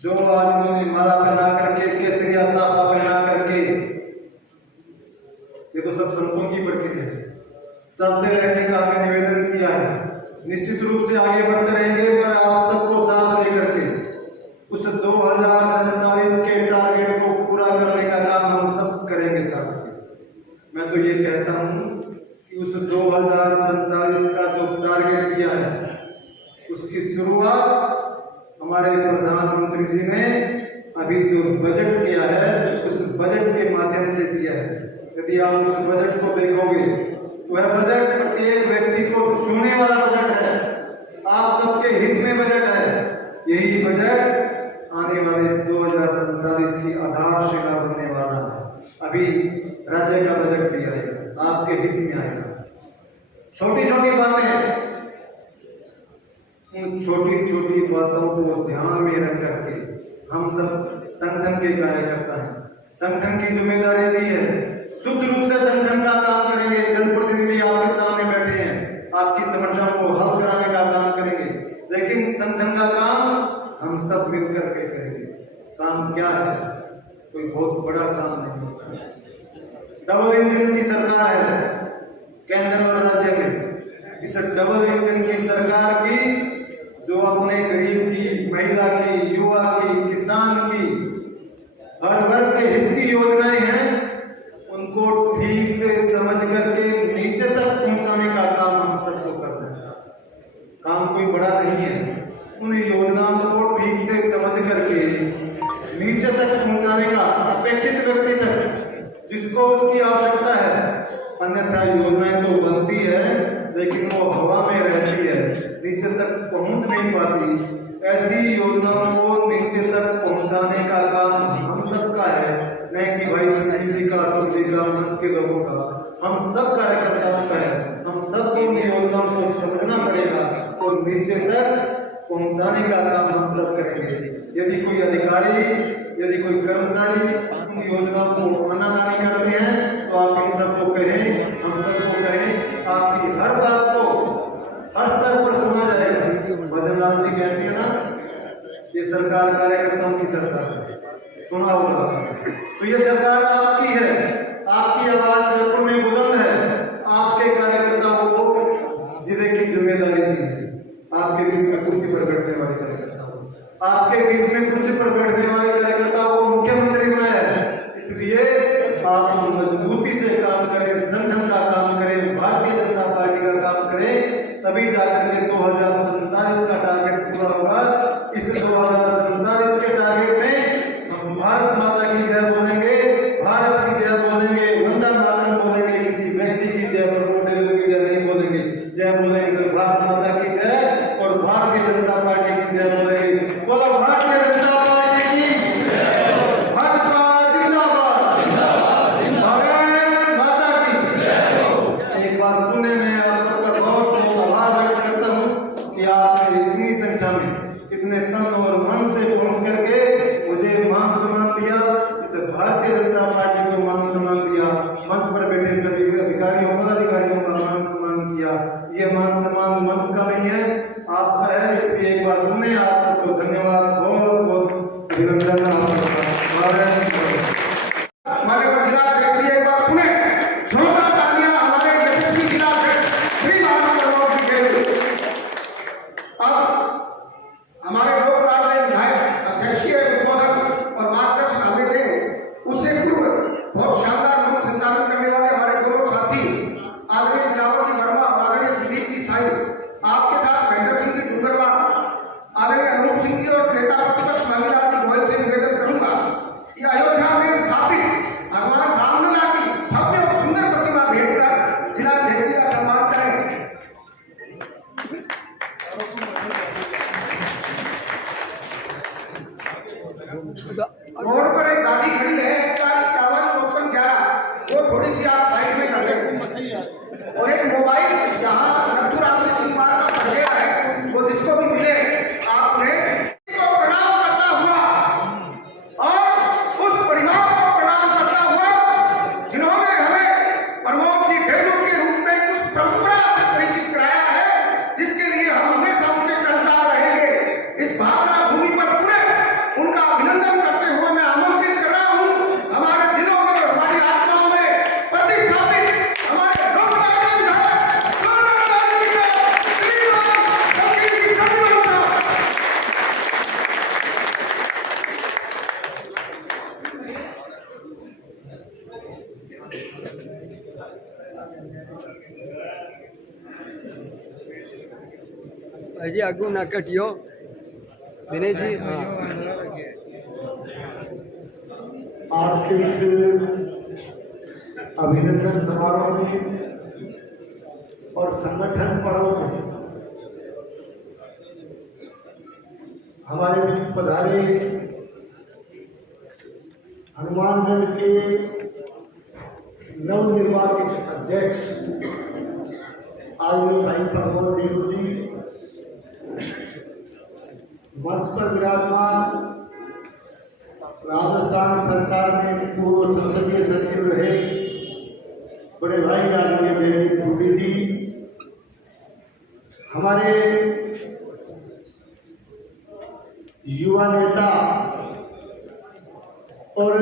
जो आदमी माला पहना करके, केसरिया साफा पहना करके, ये तो सब संतों की प्रक्रिया है, चलते रहने का हमें निवेदन किया है। निश्चित रूप से आगे बढ़ते रहेंगे, पर आप सबको साथ लेकर के उस 2047 के टारगेट को पूरा करने का काम हम सब करेंगे साथ। मैं तो ये कहता हूँ कि उस 2047 का जो टारगेट दिया है, उसकी शुरुआत हमारे प्रधानमंत्री जी ने अभी जो बजट किया है, उस बजट के माध्यम से दिया है। यदि आप उस बजट को देखोगे, वह बजट प्रत्येक व्यक्ति को छूने वाला बजट है, आप सबके हित में बजट है। यही बजट आने वाले 2047 की आधारशिला बनने वाला है। अभी राज्य का बजट भी आएगा, आपके हित में आएगा। छोटी छोटी बातें, उन छोटी छोटी बातों को ध्यान में रख करके हम सब संगठन के कार्यकर्ता हैं, संगठन की जिम्मेदारी दी है, शुद्ध रूप से संगठन का काम करेंगे। जनप्रतिनिधि आपके सामने बैठे हैं, आपकी समस्याओं को हल कराने का काम करेंगे, लेकिन संगठन का काम हम सब मिलकर के करेंगे। काम क्या है? कोई बहुत बड़ा काम नहीं होता। डबल इंजन की सरकार है केंद्र और राज्य में। इस डबल इंजन की सरकार की जो अपने गरीब की, महिला की, युवा की, किसान की, हर वर्ग के हित की योजनाएं हैं, उनको ठीक से समझ करके नीचे तक पहुंचाने का काम हम सबको करना है। काम कोई बड़ा नहीं है, उन योजनाओं को ठीक से समझ करके नीचे तक पहुंचाने का, अपेक्षित व्यक्ति तक जिसको उसकी आवश्यकता है। अन्यथा योजनाएं तो बनती है लेकिन वो हवा में रहती है, नीचे तक पहुंच नहीं पाती। ऐसी योजनाओं को नीचे तक पहुंचाने का काम हम सबका है, न कि भाई संजीव जी का, अशोक जी का, मंच के लोगों का। हम सब कार्यकर्ताओं का है। हम सबको उन योजनाओं को समझना पड़ेगा और नीचे तक पहुंचाने का काम हम सब करेंगे। यदि कोई अधिकारी, यदि कोई कर्मचारी उन योजनाओं को आनाकानी करते हैं तो आप इन सबको कहें, हम सबको कहें, आपकी हर बात को हर स्तर पर सुना जाएगा। भजनलाल जी कहते हैं ना, ये सरकार कार्यकर्ताओं की सरकार है, सुना होगा। तो ये सरकार आपकी है, आपकी आवाज जयपुर में बुलंद है। आपके कार्यकर्ताओं को जिले की जिम्मेदारी दी है। आपके बीच में कुर्सी पर बैठने वाले कार्यकर्ताओं, आपके बीच में कुर्सी पर बैठने वाले कार्यकर्ताओं को मुख्यमंत्री बनाया है। इसलिए आप मजबूती से काम करें, संगठन का काम करें, भारतीय जनता पार्टी का काम करें, तभी जाकर के 2047 का टारगेट पूरा होगा। इस 2047 के टारगेट में हम भारत माता की जय बोलेंगे, भारत की जय बोलेंगे, वंदे मातरम बोलेंगे, किसी व्यक्ति की जय और मोटेल की जय नहीं बोलेंगे। जय बोलेंगे तो भारत माता की जय और भारतीय जनता पार्टी की जय बोलेंगे। बोलो भारतीय जनता पार्टी की, भाजपा जिंदाबाद, भारत माता की। एक बार पुणे में आप सबका बहुत बहुत आभार व्यक्त करता हूँ कि आपने इतनी संख्या में, इतने तन और मन से पहुंच करके मुझे मान सम्मान दिया। इस भारतीय जनता पार्टी को मान सम्मान दिया, मंच पर बैठे सभी अधिकारियों, पदाधिकारियों का मान सम्मान किया। ये मान सम्मान मंच का नहीं है, आपका है। इसलिए एक बार पुणे आप सबको धन्यवाद, बहुत बहुत अभिनंदन। हमारे जिला अध्यक्ष जी एक बार पुणे जोरदार तालियां हमारे यशस्वी जिला अध्यक्ष श्री रामचंद्र जी के लिए। अब हमारे लोक प्राप्त विधायक अध्यक्षीय उद्बोधन और मार्गदर्शन हमें दें, उससे पूर्व बहुत शानदार मंच संचालन करने वाले हमारे गौरव साथी आदरणीय दिलावर जी वर्मा और आदरणीय सुदीप जी साई, आपके साथ महेंद्र सिंह जी डूंगरवाल, आदरणीय अनूप सिंह जी और नेता प्रतिपक्ष मांगीलाल जी गोयल से निवेदन करूंगा कि अयोध्या में स्थापित भगवान रामलला की भव्य और सुंदर प्रतिमा भेंट कर जिला अध्यक्ष जी का सम्मान करें। रोड पर एक गाड़ी खड़ी है 515411, वो थोड़ी सी आप साइड में कर दें। और एक मोबाइल जहाँ नथुराम सिंह का हजी आगू ना कटियो विनय जी। हाँ, आज के इस अभिनंदन समारोह में और संगठन पर्व में हमारे बीच पधारे हनुमानगढ़ के नवनिर्वाचित अध्यक्ष आदरणीय भाई प्रमोद देव जी, मंच पर विराजमान राजस्थान सरकार में पूर्व संसदीय सचिव रहे बड़े भाई आदरणीय जयदीप गुडी जी, हमारे युवा नेता और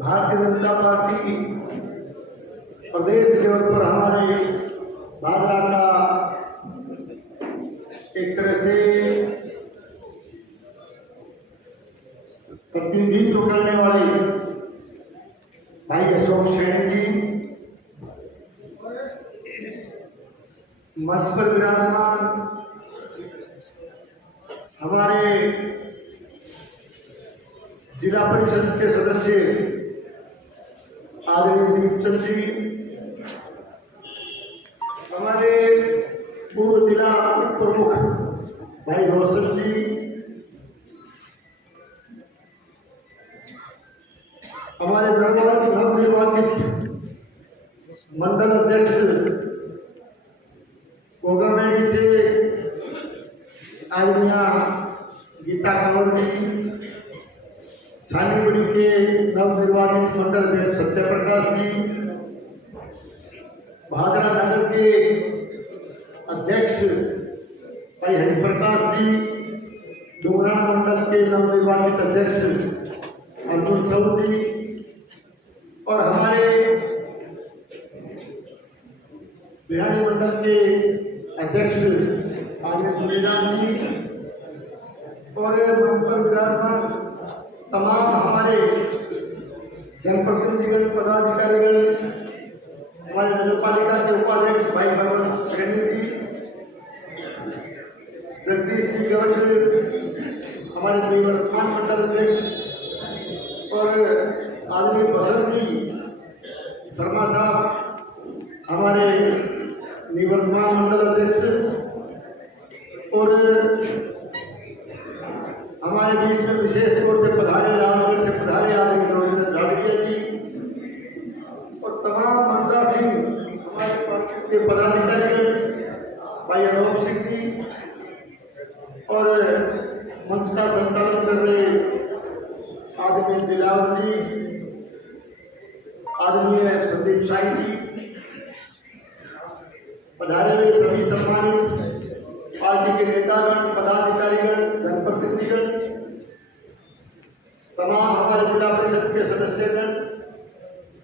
भारतीय जनता पार्टी प्रदेश लेवल पर हमारे भादरा का एक तरह से प्रतिनिधित्व करने वाले भाई अशोक सैनी जी, मंच पर विराजमान हमारे जिला परिषद के सदस्य आदरणीय दीपचंद जी, हमारे पूर्व जिला प्रमुख भाई रोशन जी, हमारे नवनिर्वाचित मंडल अध्यक्ष कोगामेड़ी से आदरणीय गीता कंवर जी, छानीबड़ी के नवनिर्वाचित मंडल अध्यक्ष सत्य प्रकाश जी, भादरा नगर के अध्यक्ष भाई हरिप्रकाश जी, डुमरा मंडल के नवनिर्वाचित अध्यक्ष अर्जुन साहू जी, और हमारे बिहारी मंडल के अध्यक्ष आनंद गुलेराम जी, और मंच पर विराजमान तमाम हमारे जनप्रतिनिधिगण, पदाधिकारीगण, हमारे नगर पालिका के उपाध्यक्ष भाई भगवंत सैनी जी, जगदीश जी गर्ग, हमारे निवर्तमान मंडल अध्यक्ष और आदरणीय बसंत जी शर्मा साहब, हमारे निवर्तमान मंडल अध्यक्ष, और हमारे बीच में विशेष तौर से पधारे राजगढ़ से पधारे आदरणीय रविंद्र जागरिया जी, और तमाम मंत्रासीन हमारे पार्टी के पदाधिकारी भाई अनूप सिंह जी, और मंच का संचालन कर रहे आदरणीय दिलावर जी, आदरणीय संदीप शाही जी, पधारे हुए सभी सम्मानित पार्टी के नेतागण, पदाधिकारीगण, जनप्रतिनिधिगण, तमाम हमारे जिला परिषद के सदस्यगण,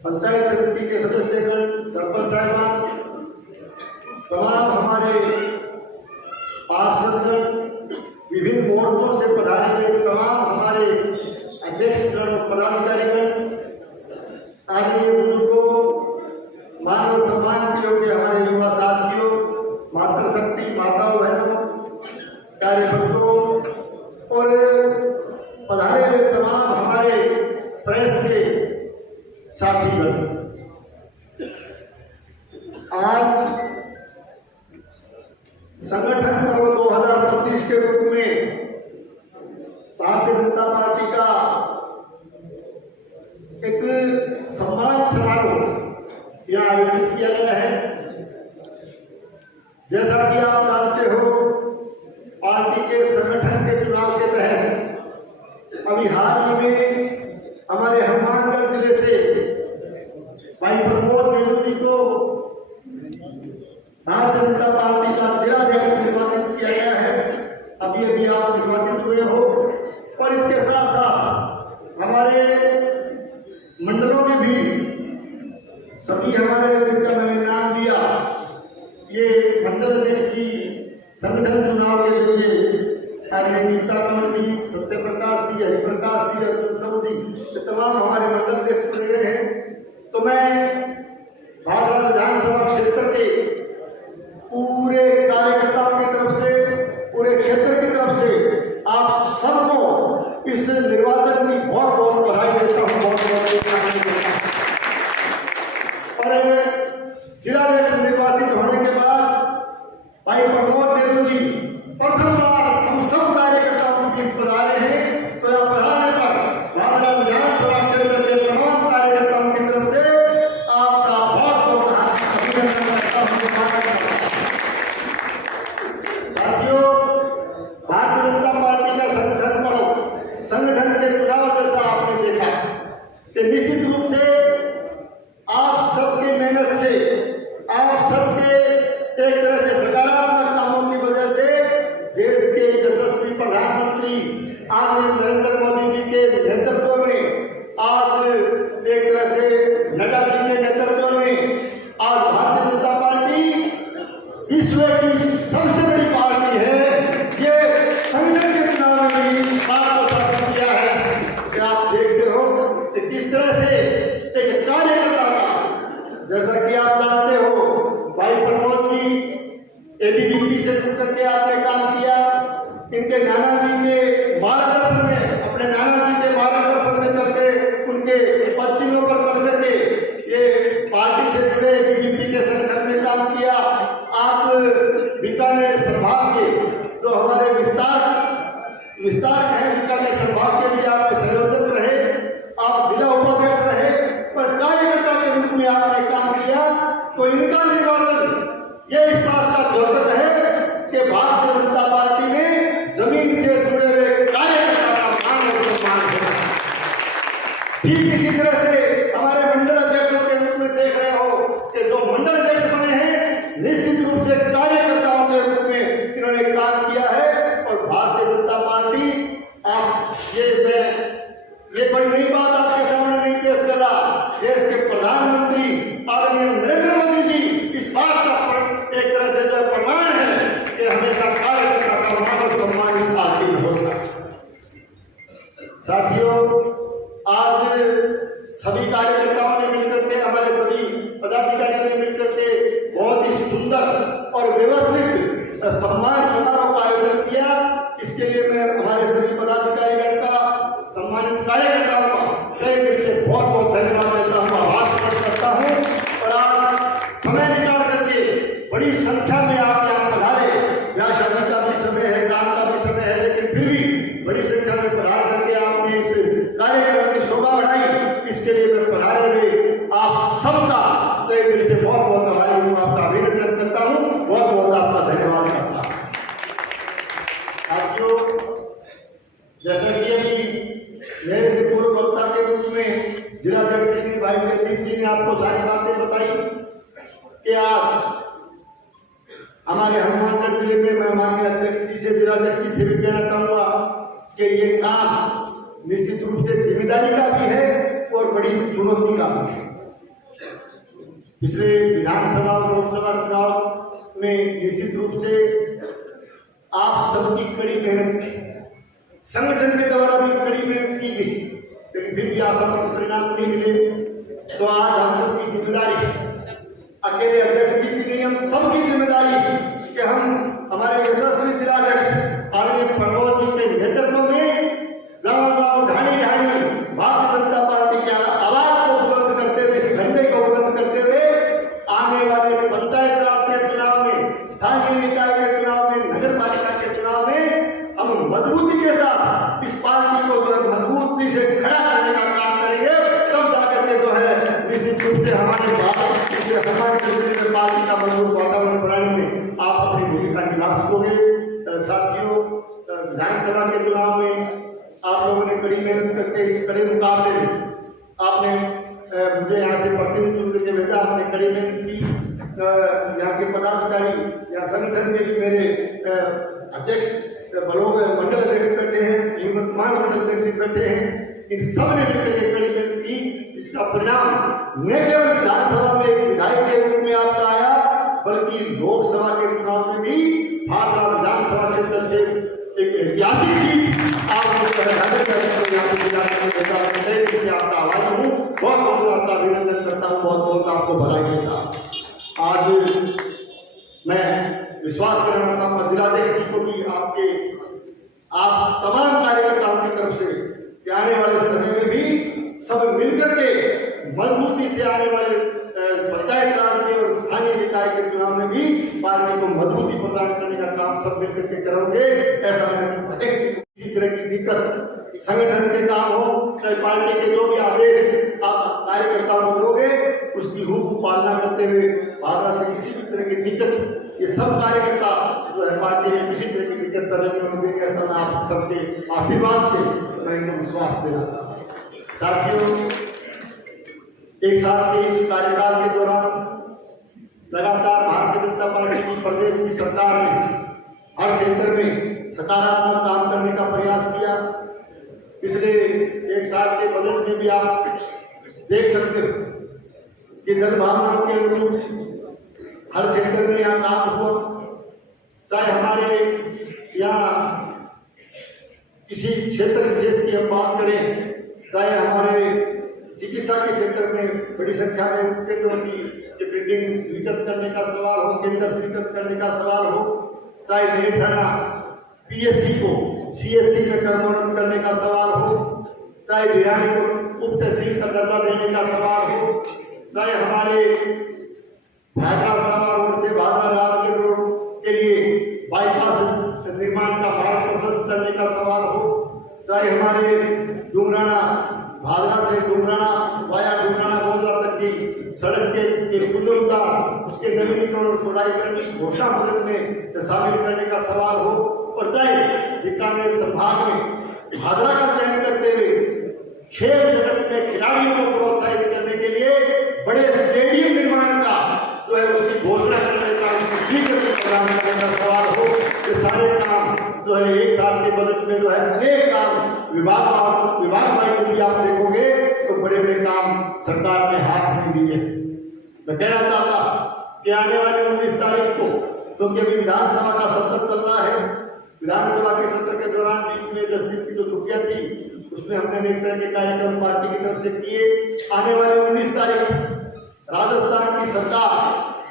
पंचायत समिति के सदस्यगण, सरपंच साहिबान, तमाम हमारे पार्षदगण, विभिन्न मोर्चों से पधारे हुए तमाम हमारे अध्यक्षगण और पदाधिकारीगण, आदरणीय बुजुर्गों, मान और सम्मान के योग्य हमारे युवा साथियों, मातृशक्ति माताओं बहनों, प्यारे बच्चों, और पधारे हुए तमाम हमारे प्रेस के साथीगण, आज संगठन पर्व 2025 के रूप में भारतीय जनता पार्टी का एक सम्मान समारोह यहाँ आयोजित किया गया है। जैसा कि आप जानते हो, पार्टी के संगठन के चुनाव के तहत अभी हाल ही में हमारे हनुमानगढ़ जिले से भाई प्रमोद देव जी को भारतीय जनता पार्टी का जिलाध्यक्ष निर्वाचित किया गया है। अभी आप निर्वाचित हुए हो, और इसके साथ साथ हमारे मंडलों में भी सभी हमारे जिनका मैंने नाम दिया, ये मंडल अध्यक्ष की संगठन चुनाव के जरिए गीता कंवर जी, सत्य प्रकाश जी, हरिप्रकाश जी, अर्जुन साहू जी, ये तमाम हमारे मंडल अध्यक्ष चुने गए हैं। तो मैं भादरा विधानसभा क्षेत्र के पूरे कार्यकर्ताओं की तरफ से भाई प्रमोद नेहरू जी प्रथम बार हम सब कार्यकर्ताओं के बीच पधारे हैं, तो यह पधारने पर भाजपा विधानसभा क्षेत्र के तमाम कार्यकर्ताओं की तरफ से आपका बहुत बहुत हार्दिक अभिनंदन करता हूं। साथियों, भारतीय जनता पार्टी का संगठन के चुनाव जैसा आपने देखा कि निश्चित रूप से आप सबकी मेहनत से, आप सबके एक तरह से सकारात्मक कामों की वजह से देश के यशस्वी प्रधानमंत्री आदरणीय नरेंद्र मोदी जी के नेतृत्व में, आज एक तरह से नड्डा जी के नेतृत्व में आज भारतीय जनता पार्टी विश्व की सबसे बड़ी पार्टी है। ये संगठन के चुनाव में भी आपको साबित किया है कि आप देखते हो कि किस तरह से एक कार्यकर्ता का, जैसा कि आप जानते हो भाई प्रमोद जी एबीवीपी से जुड़ करके आपने काम किया, इनके नाना जी के मार्गदर्शन में, अपने नाना जी के मार्गदर्शन में चलते, उनके पश्चिमों पर चल करके ये पार्टी से जुड़े एबीवीपी के संगठन में काम किया। आप बीकानेर संभाग के जो हमारे विस्तार है, बीकानेर संभाग के लिए आप संयोजक रहे, आप जिला उपाध्यक्ष रहे, पर कार्यकर्ता के रूप में आपने काम किया। तो इनका निर्वाचन ये इस बात का द्योतक है कि भारतीय जनता पार्टी में जमीन से जुड़े हुए कार्यकर्ता का मान और सम्मान है। ठीक इसी तरह से हमारे मंडल अध्यक्षों के रूप में देख रहे हो कि जो मंडल अध्यक्ष बने हैं, निश्चित रूप से कार्यकर्ताओं के रूप में इन्होंने काम किया है। और भारतीय जनता पार्टी, आप ये कोई नई बात आपके सामने नहीं पेश कर रहा, देश के प्रधानमंत्री आदरणीय नरेंद्र मोदी जी इस बात का एक तरह से जो प्रमाण है कि हमेशा कार्यकर्ता का मान और सम्मान इस पार्टी में होगा। साथियों, आज सभी कार्यकर्ताओं ने मिलकर के, हमारे सभी पदाधिकारियों ने मिलकर के बहुत ही सुंदर और व्यवस्थित सम्मान समारोह का आयोजन किया। इसके लिए मैं हमारे सभी पदाधिकारियों का, सम्मानित कार्यकर्ताओं का तहे दिल से बहुत बहुत धन्यवाद देता हूँ, आभार प्रकट करता हूँ। और आज समय निकाल करके बड़ी संख्या में आप यहाँ पधारे, ब्याह शादी का भी समय है, काम का भी समय है, लेकिन फिर भी बड़ी संख्या में पधार करके आपने इस कार्यक्रम की शोभा बढ़ाई। इसके लिए मैं पधारे हुए आप सबका तहे दिल से बहुत बहुत आभारी हूँ, आपका अभिनंदन करता हूँ, बहुत बहुत आपका धन्यवाद करता हूँ। साथियों, जैसा कि अभी मेरे से पूर्व वक्ता के रूप में जिलाध्यक्ष जी भाई प्रदीप जी ने आपको सारी बातें बताई कि आज हमारे हनुमानगढ़ जिले में, मैं माननीय अध्यक्ष जी से, जिलाध्यक्ष जी से भी कहना चाहूँगा कि ये काम निश्चित रूप से जिम्मेदारी का भी है और बड़ी चुनौती का भी है। पिछले विधानसभा और लोकसभा चुनाव में निश्चित रूप से आप सबकी कड़ी मेहनत की, संगठन के द्वारा भी कड़ी मेहनत की गई, लेकिन फिर भी आशातीत परिणाम नहीं मिले। तो आज हम सबकी जिम्मेदारी, अकेले अध्यक्ष जी की नहीं, हम सबकी जिम्मेदारी कि हम हमारे यशस्वी जिलाध्यक्ष आदरणीय प्रमोद जी के नेतृत्व में गाँव-गाँव, ढाणी-ढाणी भारतीय जनता पार्टी की आवाज को बुलंद करते हुए, इस झंडे को बुलंद करते हुए आने वाले पंचायत राज के चुनाव में, स्थानीय निकाय के चुनाव में, नगर पालिका के चुनाव में हम मजबूती के साथ इस पार्टी को जो है मजबूती से खड़ा करने का काम करेंगे। तब जाकर के जो है निश्चित रूप से हमारे पार्टी का मजबूत वातावरण बनाने में आप अपनी भूमिका निभा सकोगे। साथियों, विधानसभा के चुनाव में आप लोगों ने कड़ी मेहनत करके इस कड़े मुकाबले में आपने मुझे यहाँ से प्रतिनिधि चुन करके भेजा, आपने कड़ी मेहनत की। यहाँ के पदाधिकारी या संगठन के भी मेरे अध्यक्ष, मंडल अध्यक्ष बैठे हैं, वर्तमान मंडल अध्यक्ष बैठे हैं, इन सब ने मिलकर एक कड़ी मेहनत की, जिसका परिणाम न केवल विधानसभा में एक विधायक के रूप में आपका आया, बल्कि लोकसभा के चुनाव में भी भाजपा विधानसभा क्षेत्र से एक ऐतिहासिक जीत आपको आपका आभारी हूँ, बहुत बहुत आपका अभिनंदन करता हूँ, बहुत बहुत आपको बधाई देता हूँ। आज मैं विश्वास करना चाहूँगा जिलाध्यक्ष जी को भी, आप तमाम कार्यकर्ताओं की तरफ से कि आने वाले समय में भी सब मिलकर के मजबूती से आने वाले पंचायत राज के और स्थानीय निकाय के चुनाव में भी पार्टी पार्टी को मजबूती प्रदान करने का काम सब मिलकर के करोगे, ऐसा किसी तरह की दिक्कत संगठन के काम हो, चाहे पार्टी के जो भी आदेश आप कार्यकर्ताओं को दोगे उसकी हुकूक पालना करते हुए भागना से किसी भी तरह की दिक्कत, ये सब कार्यकर्ता जो है पार्टी में किसी तरह की दिक्कत पैदा नहीं होने देंगे, ऐसा मैं आप सबके आशीर्वाद से मैं इनको विश्वास दिलाता हूँ। साथियों, एक साथ के इस कार्यकाल के दौरान लगातार भारतीय जनता पार्टी की प्रदेश की सरकार ने हर क्षेत्र में सकारात्मक काम करने का प्रयास किया। पिछले एक साल के बजट में भी आप देख सकते हो कि जन भावनाओं के अनुरूप हर क्षेत्र में यहाँ काम हुआ, चाहे हमारे यहाँ किसी क्षेत्र विशेष की हम बात करें, चाहे हमारे चिकित्सा के क्षेत्र में बड़ी संख्या में उपकेंद्रों की बिल्डिंग स्वीकृत करने का सवाल हो, केंद्र स्वीकृत करने का सवाल हो, चाहे मेरठाना पीएससी को सीएससी में कर्मोन्नत करने का सवाल हो, चाहे बिहारी को उप तहसील का दर्जा देने का सवाल हो, चाहे हमारे भादरा सावा रोड से भादरा राजगीर रोड के लिए बाईपास निर्माण का मार्ग प्रशस्त करने का सवाल हो, चाहे हमारे डुमराना भादरा से डुमराना वाया डुमराना गोदरा तक की सड़क के पुनरुद्धार, उसके नवीनीकरण और चौड़ाईकरण की घोषणा बजट में शामिल करने का सवाल हो, और चाहे बीकानेर संभाग में भादरा का चयन करते हुए खेल जगत में खिलाड़ियों को प्रोत्साहित करने के लिए बड़े स्टेडियम निर्माण का जो है उसकी घोषणा करने का, उसकी स्वीकृति प्रदान करने का सवाल हो, ये सारे काम जो है एक साल के बजट में जो है अनेक काम विभाग वाइज यदि आप देखोगे तो बड़े बड़े काम सरकार ने हाथ में लिए। मैं कहना चाहता कि आने वाले 19 तारीख को, क्योंकि अभी विधानसभा का सत्र चल रहा है, विधानसभा के सत्र के दौरान बीच में 10 दिन की जो छुट्टियां थी उसमें हमने अनेक तरह के कार्यक्रम पार्टी की तरफ से किए। आने वाले 19 तारीख राजस्थान की सरकार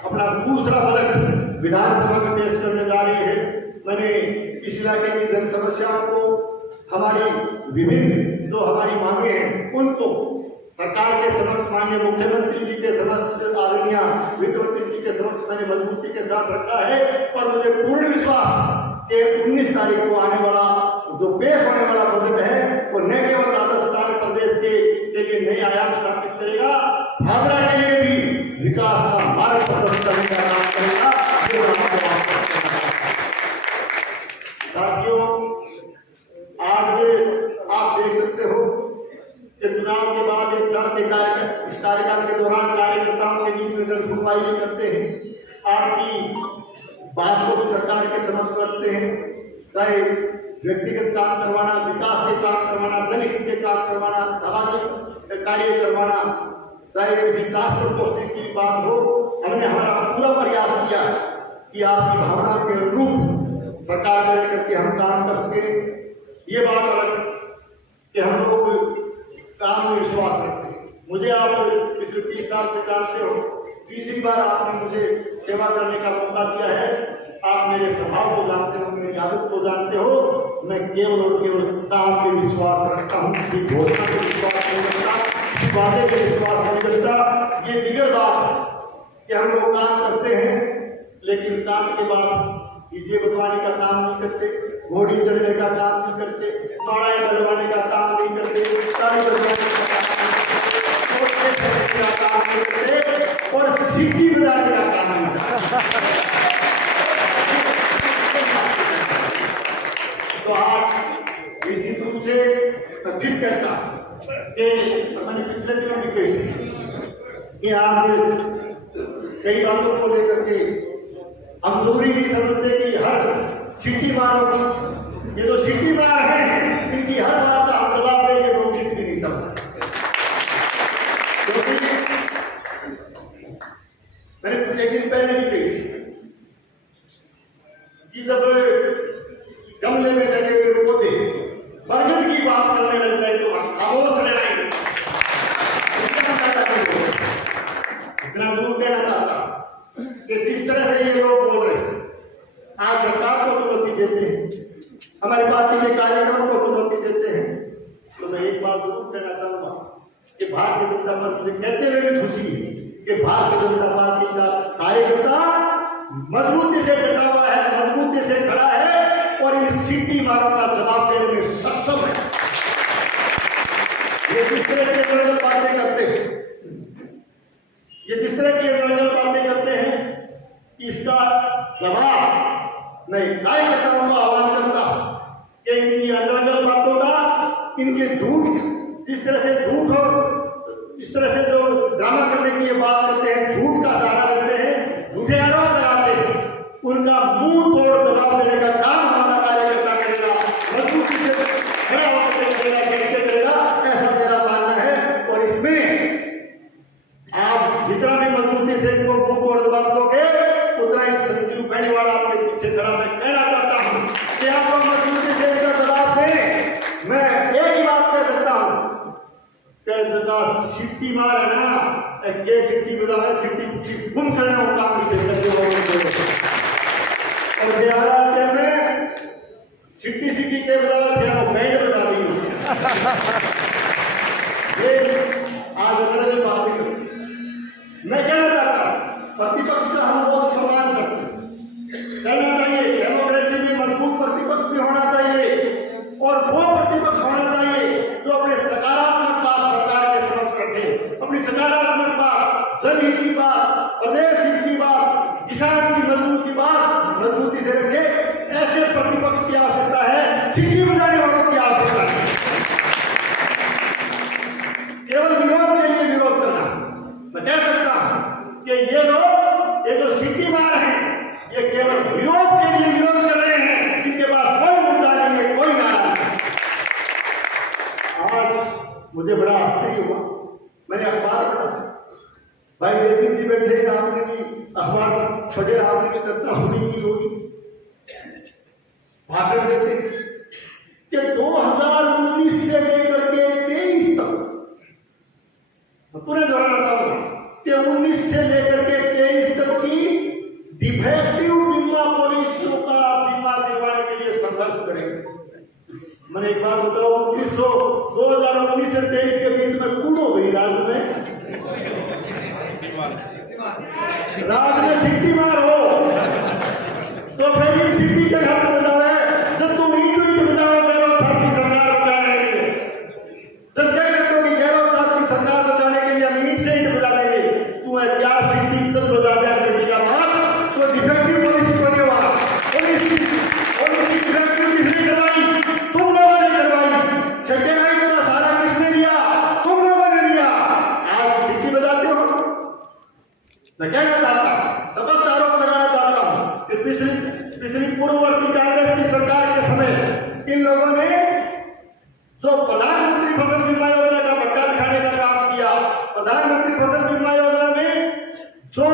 अपना दूसरा बजट विधानसभा में पेश करने जा रही है। मैंने इस इलाके की जन समस्याओं को, हमारी विभिन्न जो हमारी मांगे हैं उनको सरकार के समक्ष, माननीय मुख्यमंत्री जी के समक्ष, आदरणीय वित्त मंत्री जी के समक्ष मैंने मजबूती के साथ रखा है, और मुझे पूर्ण विश्वास कि 19 तारीख को आने वाला जो पेश होने वाला बजट है वो न केवल राजस्थान प्रदेश के लिए नए आयाम स्थापित करेगा, भादरा के लिए भी विकास का मार्ग प्रशस्त करने का काम करेगा। साथियों, आज आप देख सकते हो कि चुनाव के बाद एक साल के इस कार्यकाल के दौरान कार्यकर्ताओं के बीच में जब सुनवाई भी करते हैं, आपकी बात को भी सरकार के समक्ष रखते हैं, चाहे व्यक्तिगत काम करवाना, विकास के काम करवाना, जनहित के काम करवाना, सामाजिक कार्य करवाना, चाहे किसी ट्रांसपोर्ट पोस्टिंग की बात हो, हमने हमारा पूरा प्रयास किया कि आपकी भावना के अनुरूप सरकार में लेकर के हम काम कर सके। ये बात अलग कि हम लोग काम में विश्वास रखते हैं। मुझे आप पिछले 30 साल से जानते हो, तीसरी बार आपने मुझे सेवा करने का मौका दिया है। आप मेरे स्वभाव को जानते हो, मेरी आदत को जानते हो। मैं केवल और केवल काम पे विश्वास रखता हूँ, किसी घोषणा पे विश्वास नहीं रखता, किसी वादे पे विश्वास नहीं रखता। ये दिगर बात है कि हम लोग काम करते हैं लेकिन काम के बाद डीजे बजवाने का काम नहीं करते, घोड़ी चढ़ने का काम नहीं करते, बाड़ाई लगवाने का काम नहीं करते, ताली बजवाने का काम नहीं करते और सीटी बजाने का काम नहीं करते। तो आज निश्चित रूप से मैं फिर कहता कि मैंने पिछले दिनों भी कही थी कि आज कई बातों को लेकर के हम जरूरी नहीं समझते कि हर सिटी मारों की, ये जो सिटी मार है इनकी हर बात का हम जवाब देंगे तो जीत भी नहीं समझते। क्योंकि मैंने एक दिन पहले भी कही थी कि जब गमले में लगे हुए पौधे बरगद की बात करने लग जाए तो खामोश रहना ही। इतना जरूर कहना चाहता कि जिस तरह से ये लोग बोल रहे हैं, आज सरकार को चुनौती देते हैं, हमारी पार्टी के कार्यक्रमों को चुनौती देते हैं, तो मैं एक बात जरूर कहना चाहूंगा कि भारतीय जनता पार्टी, मुझे कहते हुए भी खुशी है कि भारतीय जनता पार्टी का कार्यकर्ता मजबूती से डटा हुआ है, मजबूती से खड़ा है और इन सीटी मारों का जवाब देने में सक्षम है। ये जिस तरह की इमोशनल बातें करते हैं, ये जिस तरह की इमोशनल बातें करते हैं, इसका जवाब मैं कार्यकर्ताओं को आह्वान करता कि इनकी अंदर बातों का, इनके झूठ, जिस तरह से झूठ और इस तरह से जो ड्रामा करने की ये बात करते हैं, झूठ का सहारा लेते हैं, झूठे आरोप लगाते हैं, उनका मुंह तोड़ जवाब देने का काम हमारा कार्यकर्ता करेगा, मजबूती से खड़ा होकर करेगा, कहते करेगा, ऐसा मेरा मानना है। और इसमें आप जितना भी मजबूती से इनको मुंह तोड़ जवाब दोगे, उतना ही संजीव बेनीवाल आपके पीछे खड़ा मैं कहना चाहता हूं कि आप लोग मजबूती से इनका जवाब दें। मैं एक ही बात कह सकता हूं, सिट्टी मार है ना, के सिट्टी बजावे, सिट्टी गुम करना वो काम भी करते हो। और बिहार में सिट्टी के बजावे थे वो बैंड बजा दी। ये आज अलग बातें करते, मैं कहना चाहता हूं प्रतिपक्ष का हम बहुत सम्मान करते हैं, कहना चाहिए डेमोक्रेसी में मजबूत प्रतिपक्ष भी होना चाहिए और वो प्रतिपक्ष होना चाहिए जो अपने सकारात्मक बात सरकार के समक्ष रखे, अपनी सकारात्मक बात, जनहित की बात, प्रदेश हित की बात, किसान की मजबूत की बात मजबूती से रखे। ऐसे प्रतिपक्ष की आवश्यकता है, सीटी बजाने वालों की आवश्यकता है। केवल विरोध के लिए विरोध करना, मैं कह सकता हूं कि ये लोग, ये जो सीटी मार है, ये केवल विरोध के लिए विरोध कर रहे हैं, इनके पास कोई मुद्दा नहीं है, कोई नारा नहीं। आज मुझे बड़ा आश्चर्य हुआ, मैंने अखबार पढ़ा, भाई लेकिन जी बैठे, आपने भी अखबार पढ़े, आपने भी चर्चा होनी की होगी, भाषण देते कि 2019 से लेकर के 23 तक, पूरे दोहराना चाहूंगा कि 19 से लेकर के 23 तक की डिफेक्टिव बीमा पॉलिसियों का बीमा दिलवाने के लिए संघर्ष करेंगे। मैंने एक बात बताऊं, 2019 से 23 के बीच में कूड़ हो गई राज्य में, राज्य में सिटी मार हो, तो फिर इन सिटी के हाथ में बजावे, जब तुम ईंट बजाओ गहलोत साहब की सरकार बचाने के लिए, जब क्या करते हो कि गहलोत साहब की सरकार बचाने के लिए हम ईंट से ईंट बजा देंगे, तू है 4 सिटी तक बजा दे बेटी का बाप, तो डिफेक्टिव पॉलिसी बने हुआ और इसकी डिफेक्टिव किसने करवाई? तुम लोगों ने करवाई। सैटेलाइट का सारा किसने दिया? तुम लोगों ने दिया। आज सिटी बजाते हो। मैं कहना चाहता हूं, स्पष्ट आरोप लगाना चाहता हूं कि पिछली पूर्ववर्ती कांग्रेस की सरकार के समय इन लोगों ने जो प्रधानमंत्री फसल बीमा योजना का भट्टा बिठाने का काम किया, प्रधानमंत्री फसल बीमा योजना में जो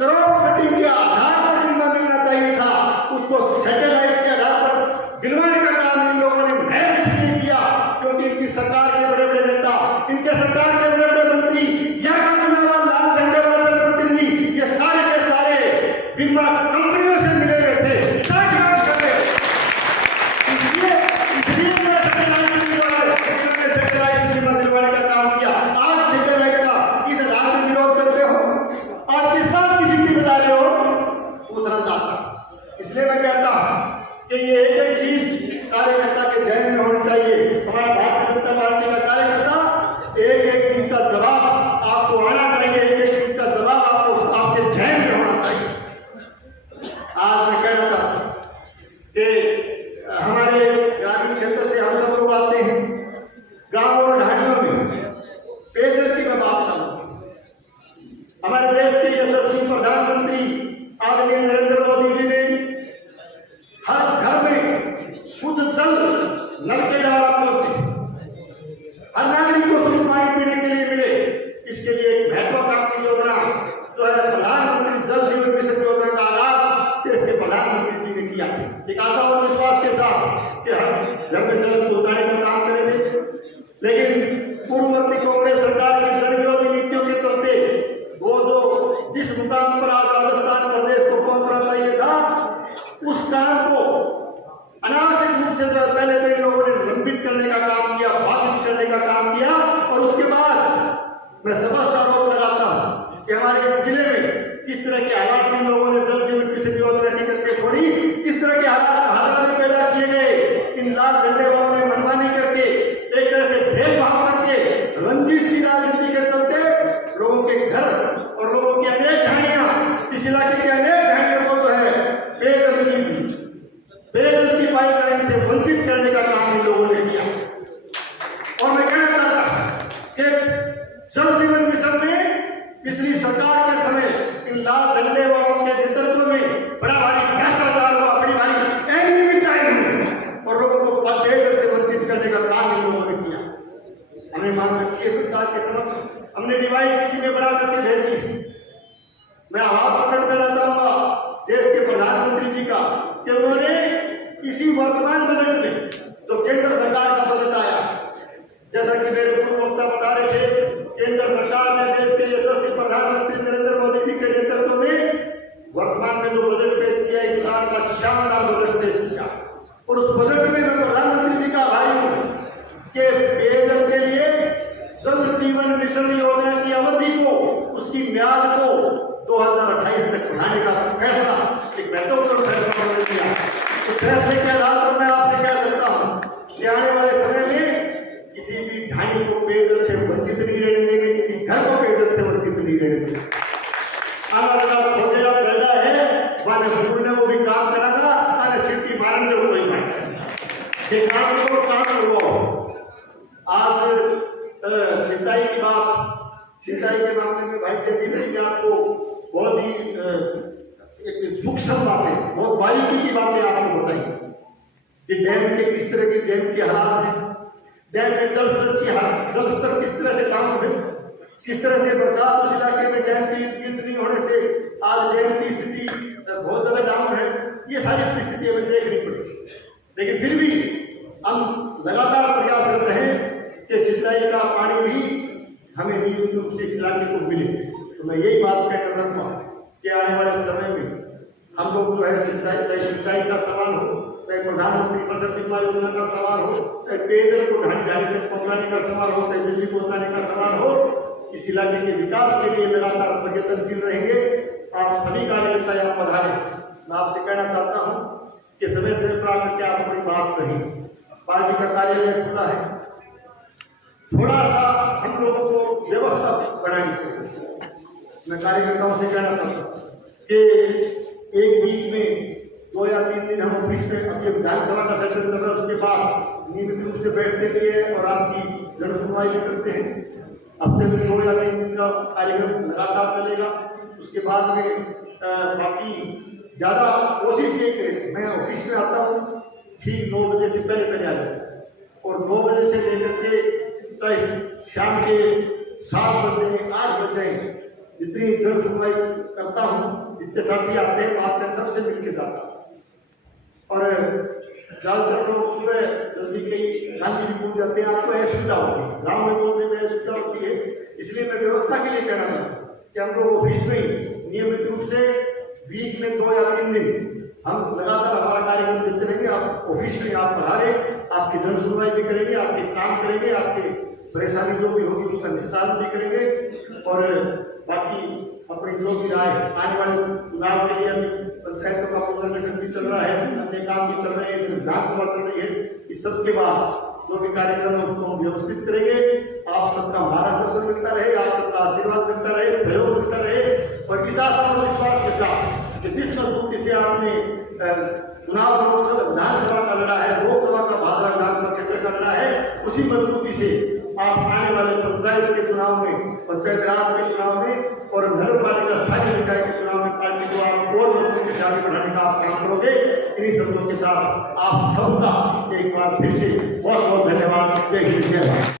करोड़पति के आधार पर बीमा मिलना चाहिए था, उसको सैटेलाइट के आधार पर दिलवाने का काम इन लोगों ने महज इसलिए किया क्योंकि इनकी सरकार के बड़े बड़े नेता, इनके सरकार के बड़े बड़े मंत्री, यहाँ का चुना हुआ लाल झंडे वाला जनप्रतिनिधि, ये सारे के सारे बीमा कंपनियों से मिले हुए थे, साझेदार कर रहे। इसलिए मैं सैटेलाइट बीमा दिलवाने का काम किया। आज सैटेलाइट का इस आधार पर विरोध करते हो, आज किस बात की सिटी बजा रहे हो, पूछना चाहता हूं। इसलिए मैं कहता हूं कि ये एक चीज कार्यकर्ता के जहन में होनी चाहिए। हमारा भारतीय जनता पार्टी का कार्यकर्ता एक चीज का जवाब आपको आना चाहिए, एक चीज का जवाब आपको आपके जहन में होना चाहिए। आज मैं कहना चाहता हूं कि हमारे ग्रामीण क्षेत्र से हम सब लोग आते हैं, गांव और ढाणियों में पेयजल की मैं बात करूं। हमारे देश के यशस्वी प्रधानमंत्री आदरणीय नरेंद्र मोदी जी ने हर घर में शुद्ध जल नल के द्वारा पहुंचे, हर नागरिक को शुद्ध पानी पीने के लिए मिले। इसके लिए एक महत्वाकांक्षी योजना जो है प्रधानमंत्री जल जीवन मिशन योजना का आगाज देश के प्रधानमंत्री जी ने किया। एक आशा और विश्वास के साथ कि हर घर में जल पहुंचाने का काम करेंगे, लेकिन पूर्ववर्ती कांग्रेस सरकार की जन विरोधी नीतियों के चलते वो जो जिस मुकाम पर आज राजस्थान प्रदेश को पहुंचना चाहिए था, उस काम को अनावश्यक रूप से जो पहले तो इन लोगों ने लंबित करने का काम किया, बाधित करने का काम किया, और उसके बाद मैं स्पष्ट आरोप लगाता हूं कि हमारे इस जिले में किस तरह के हालात इन लोगों ने जल जीवन से वंचित करने का काम इन लोगों ने किया। और मैं कहना चाहता कि जल जीवन मिशन में पिछली सरकार के समय इन लाल झंडे वालों के नेतृत्व में बड़ा भारी भ्रष्टाचार हुआ, बड़ी भारी अनियमितताएं हुई और लोगों को पेयजल से वंचित करने का काम इन लोगों ने किया। हमने मांग रखी है सरकार के समक्ष, हमने रिवाइज स्कीमें बना करके भेजी। मैं आवाज प्रकट करना चाहूंगा देश के प्रधानमंत्री जी का कि उन्होंने इसी वर्तमान बजट में जो केंद्र सरकार का बजट आया, जैसा कि मेरे पूर्व वक्ता बता रहे थे, केंद्र सरकार ने देश के यशस्वी प्रधानमंत्री नरेंद्र मोदी जी के नेतृत्व में वर्तमान में जो बजट पेश किया, इस साल का शानदार बजट पेश किया। और उस बजट में मैं प्रधानमंत्री जी का आभारी हूं कि पेयजल के लिए जल जीवन मिशन योजना की अवधि को, उसकी म्याद को 2028 तक बढ़ाने का फैसला, एक महत्वपूर्ण फैसला उन्होंने किया। उस फैसले के आधार पर मैं आपसे कह सकता हूं कि आने वाले समय में किसी भी ढाणी को पेयजल से वंचित नहीं रहने देंगे, किसी घर को पेयजल से वंचित नहीं रहने देंगे। आना खोजेगा पैदा है वाले ने वो भी काम करेगा, आने सिटी मारने को कोई बात ये काम को काम हुआ। आज सिंचाई की बात, सिंचाई के मामले में भाई जैसी भाई आपको बहुत ही एक सूक्ष्म बातें, बहुत बारीकी की बातें आपको बताई कि डैम के किस तरह के डैम के हालात हैं, डैम में जल स्तर किस तरह से डाउन है, किस तरह से बरसात उस इलाके में डैम की इर्द नहीं होने से आज डैम की स्थिति बहुत ज्यादा डाउन है। ये सारी परिस्थिति हमें देखनी पड़ेगी, लेकिन फिर भी हम लगातार प्रयासरत हैं कि सिंचाई का पानी भी हमें नियमित रूप से इस इलाके को मिले। तो मैं यही बात कहना चाहूँगा कि आने वाले समय में हम लोग जो है सिंचाई, चाहे सिंचाई का सवाल हो, चाहे प्रधानमंत्री फसल बीमा योजना का सवाल हो, चाहे पेयजल को ढाणी तक पहुँचाने का सवाल हो, चाहे बिजली पहुँचाने का सवाल हो, इस इलाके के विकास के लिए लगातार प्रयत्नशील रहेंगे। आप सभी कार्यकर्ता यहाँ पधारे। मैं आपसे कहना चाहता हूँ कि समय पर आकर के आप अपनी बात कही। पार्टी का कार्यालय खुला है, थोड़ा सा हम लोगों को व्यवस्था बढ़ानी पड़ेगी। मैं कार्यकर्ताओं से कहना चाहता हूँ कि एक वीक में 2 या 3 दिन हम ऑफिस में, अब ये विधानसभा का सेशन चल रहा है, उसके बाद नियमित रूप से बैठते भी है और आपकी जन सुनवाई भी करते हैं। हफ्ते में 2 या 3 दिन का कार्यक्रम लगातार चलेगा। उसके बाद में बाकी ज़्यादा कोशिश ये करें, मैं ऑफिस में आता हूँ ठीक 9 बजे से पहले आ जाता हूँ और 9 बजे से लेकर के चाहे शाम के 7 बजे 8 बजे जितनी जन सुनवाई करता हूँ, जितने साथी आते हैं बात कर सबसे मिलकर जाता हूँ। और ज़्यादातर लोग सुबह जल्दी कहीं गांधी भी पहुँच जाते हैं, आपको असुविधा होती है, गाँव में पहुँचने में असुविधा होती है। इसलिए मैं व्यवस्था के लिए कहना चाहता हूँ कि हम लोग ऑफिस में ही नियमित रूप से वीक में 2 या 3 दिन हम लगातार हमारा कार्यक्रम देते रहेंगे। आप ऑफिस में आप पधारे, आपकी जन सुनवाई भी करेंगे, आपके काम करेंगे, आपके परेशानी जो भी होगी उसका निस्तारण भी करेंगे। और बाकी अपनी जो भी राय, आने वाले चुनाव के लिए अभी पंचायतों का पुनर्गठन भी चल रहा है, अन्य काम भी चल रहे हैं, विधानसभा चल रही है। इस सब के बाद जो भी कार्यक्रम है उसको हम व्यवस्थित करेंगे। आप सबका मार्गदर्शन मिलता रहे, आप सबका आशीर्वाद मिलता रहे, सहयोग मिलता रहे। और इस आशा और विश्वास के साथ कि जिस मजबूती से आपने चुनाव लोकसभा विधानसभा का लड़ा है, लोकसभा का भादरा विधानसभा क्षेत्र का लड़ा है, उसी मजबूती से आप आने वाले पंचायत के चुनाव में, पंचायत राज के चुनाव में और नगर पालिका स्थानीय निकाय के चुनाव में पार्टी को आप और मजबूती से आगे बढ़ाने का आप काम करोगे। इन्हीं शब्दों के साथ आप सबका एक बार फिर से बहुत बहुत धन्यवाद। जय हिंद, जय भारत।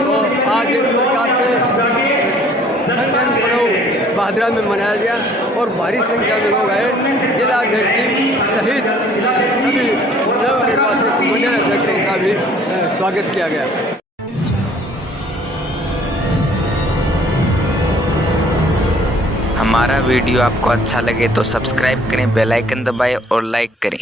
तो आज इस प्रकार से जनगण पर्व भादरा में मनाया गया और भारी संख्या में लोग आए। जिलाध्यक्ष जी सहित सभी नवनिर्वाचित मंडल अध्यक्षों का भी स्वागत किया गया। हमारा वीडियो आपको अच्छा लगे तो सब्सक्राइब करें, बेल आइकन दबाएं और लाइक करें।